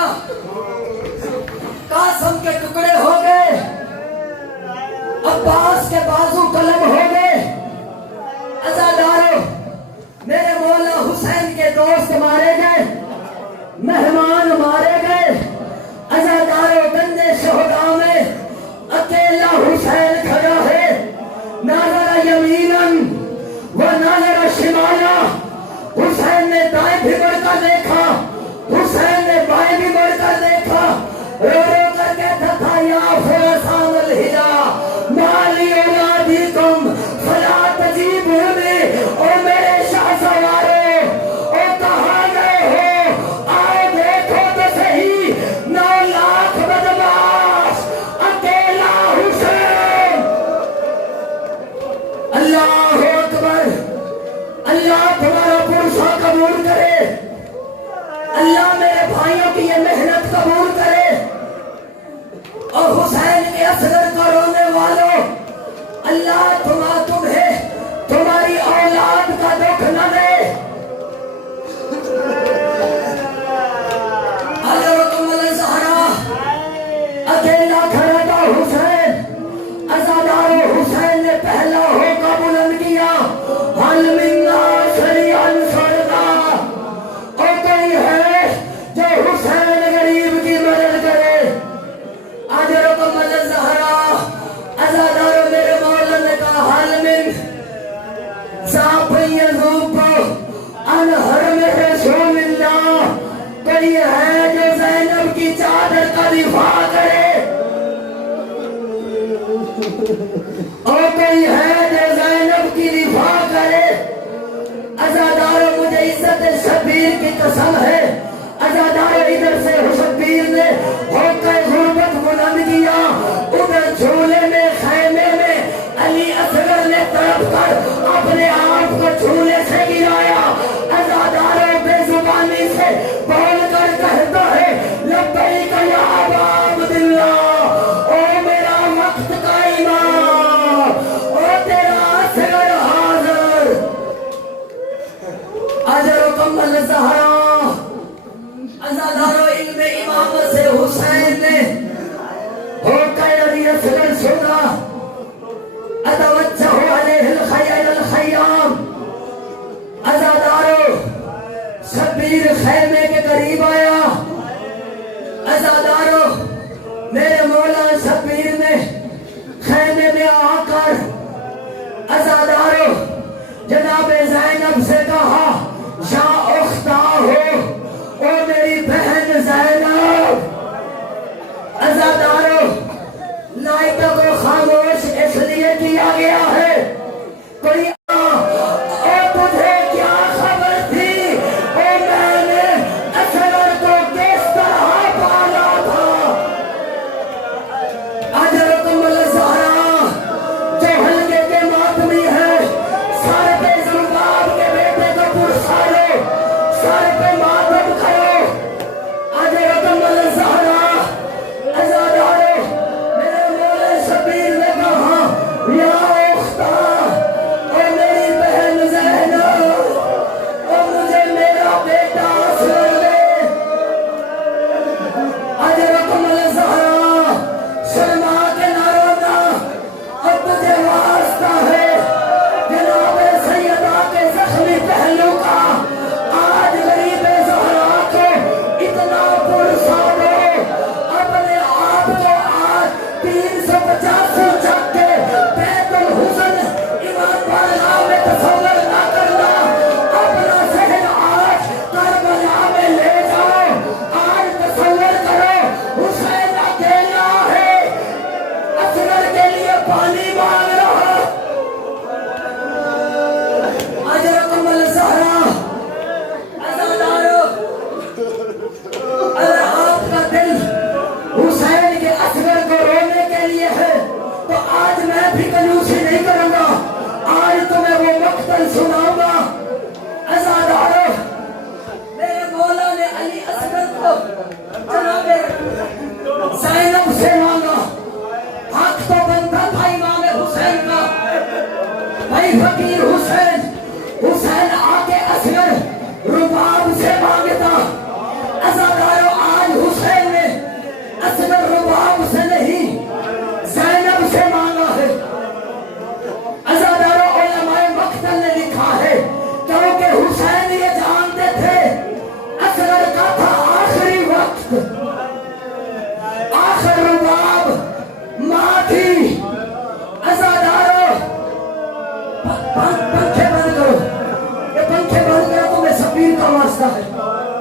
قاسم کے ٹکڑے ہو گئے، عباس کے بازو قلم ہو گئے۔ عزادارو میرے مولا حسین کے دوست مارے گئے، مہمان مارے گئے۔ عزادارو گندے شہداء میں اکیلا حسین کھڑا ہے، ناظر یمیناً و ناظر شمالا، حسین نے دائیں بھی بڑھ کر دیکھا، حسین نے بائیں بھی بڑھ کر دیکھا، رو رو کر کہتا تھا یا فرسان الہدا مالی اولادیکم فلا تجیبونی، او میرے شاہ سوارے او کہاں گئے ہو، آؤ دیکھو تو صحیح 9 لاکھ بدماش اکیلا حسین۔ اللہ اکبر، اللہ تمہارا پرسا قبول کرے، اللہ میرے بھائیوں کی یہ محنت قبول کرے، اور حسین کے اصغر کو رونے والوں اللہ تمہیں تمہاری اولاد کا دکھ نہ دے۔ حضرکم الزہرا اکیلا کھڑا تھا حسین۔ عزادارو حسین نے پہلا ہوکا بلند کیا، حل من ناصر انصرنا، اور کوئی ہے جو حسین غریب کی مدد کرے؟ حضرکم الزہرا عزادارو میرے مولا نے کہا حل من صاحب یذوب انہر میں رسول اللہ، کوئی ہے جو زینب کی چادر کا دفاع کرے؟ اور کوئی ہے جو زینب کی دفاع کرے؟ عزادارو مجھے عزت شبیر کی قسم ہے، عزادارو ادھر سے شبیر نے ہوکر غربت بلند کیا، ادھر جھولے میں خیمے میں علی اصغر نے تڑپ کر اپنے آپ کو جھولے سے گرایا۔ عزادارو بے زبانی سے بول کر کہتا ہے لبیک یا ابا عبداللہ، او میرا وقت کا امام، او تیرا اصغر حاضر۔ حضرکم الزہرا عزادارو علم امامت سے حسین نے ہو کر علی اصغر سنا، کہ اصغر رباب سے مانگتا، عزادارو آج حسین نے اصغر رباب سے نہیں زینب سے مانگا ہے۔ عزادارو علماء مقتل نے لکھا ہے کیونکہ حسین یہ جانتے تھے اصغر کا تھا آخری وقت، آخر رباب ماں تھی۔ عزادارو پنکھے بند کرو، یہ پنکھے بند کرو، تمہیں شبیر کا واسطہ ہے۔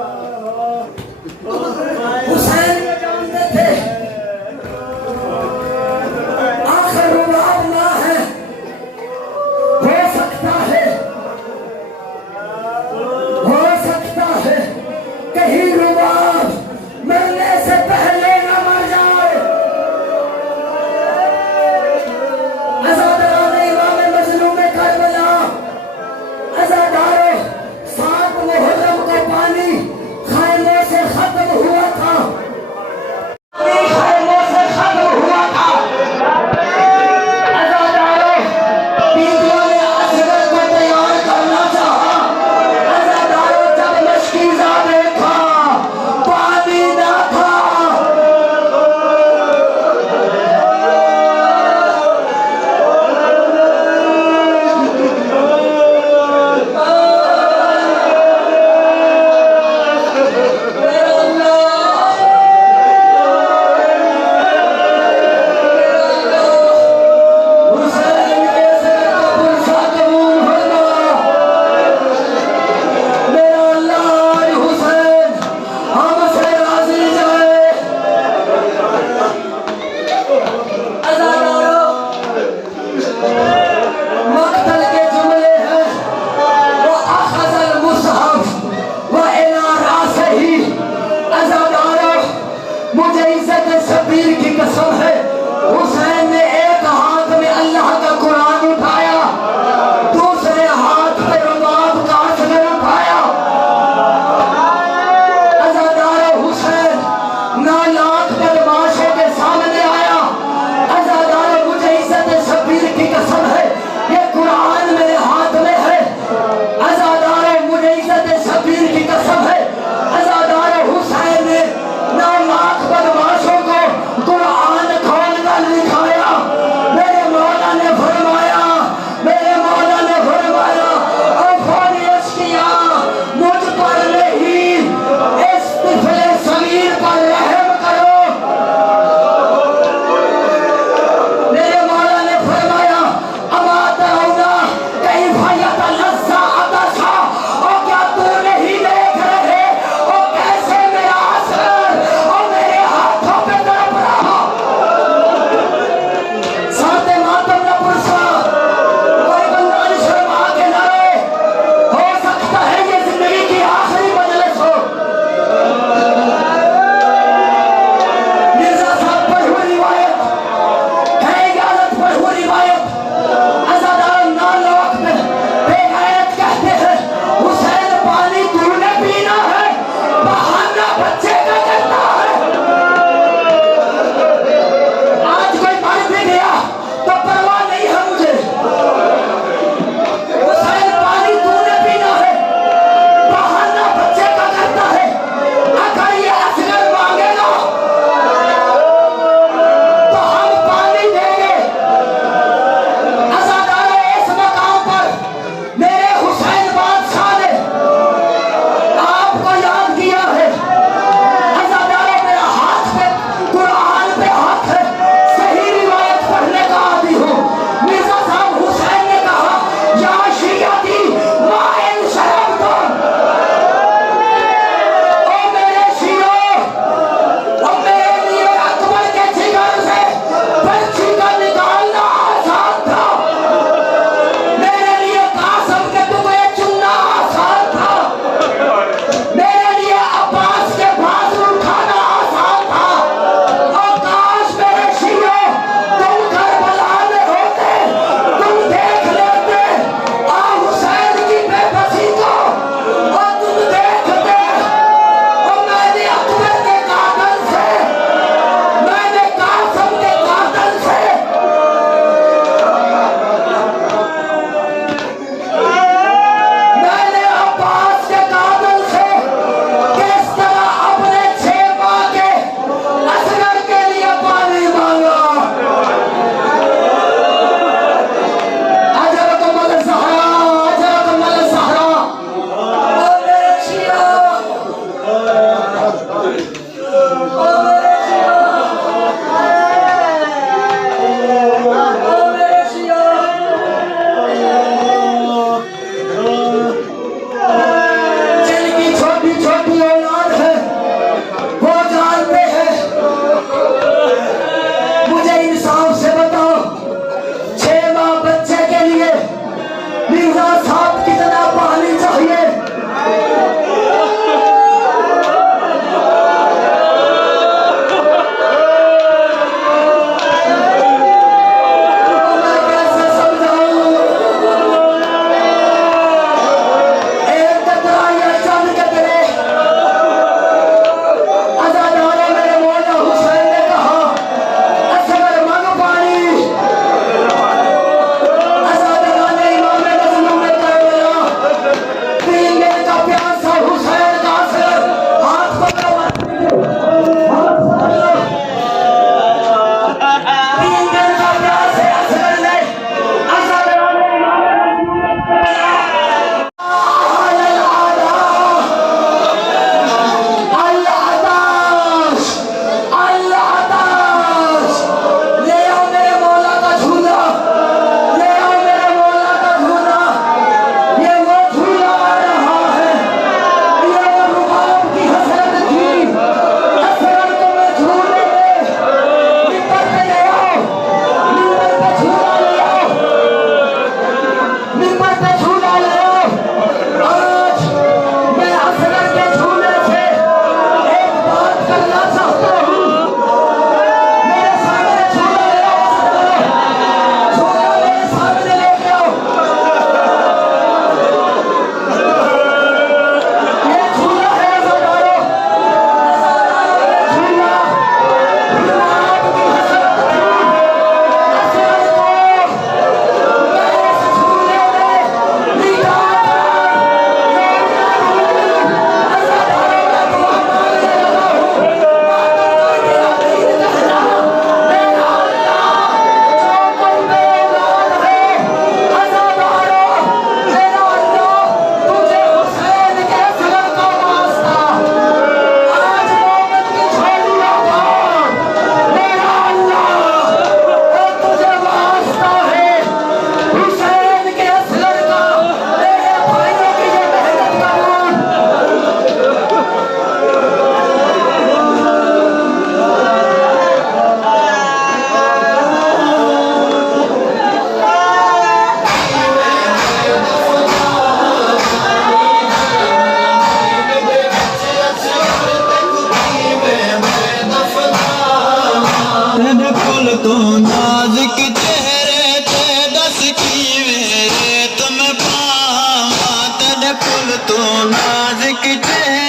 تو نازک چہرے تے دس کی میرے تم پاواں تیرے پھول تو نازک چہرے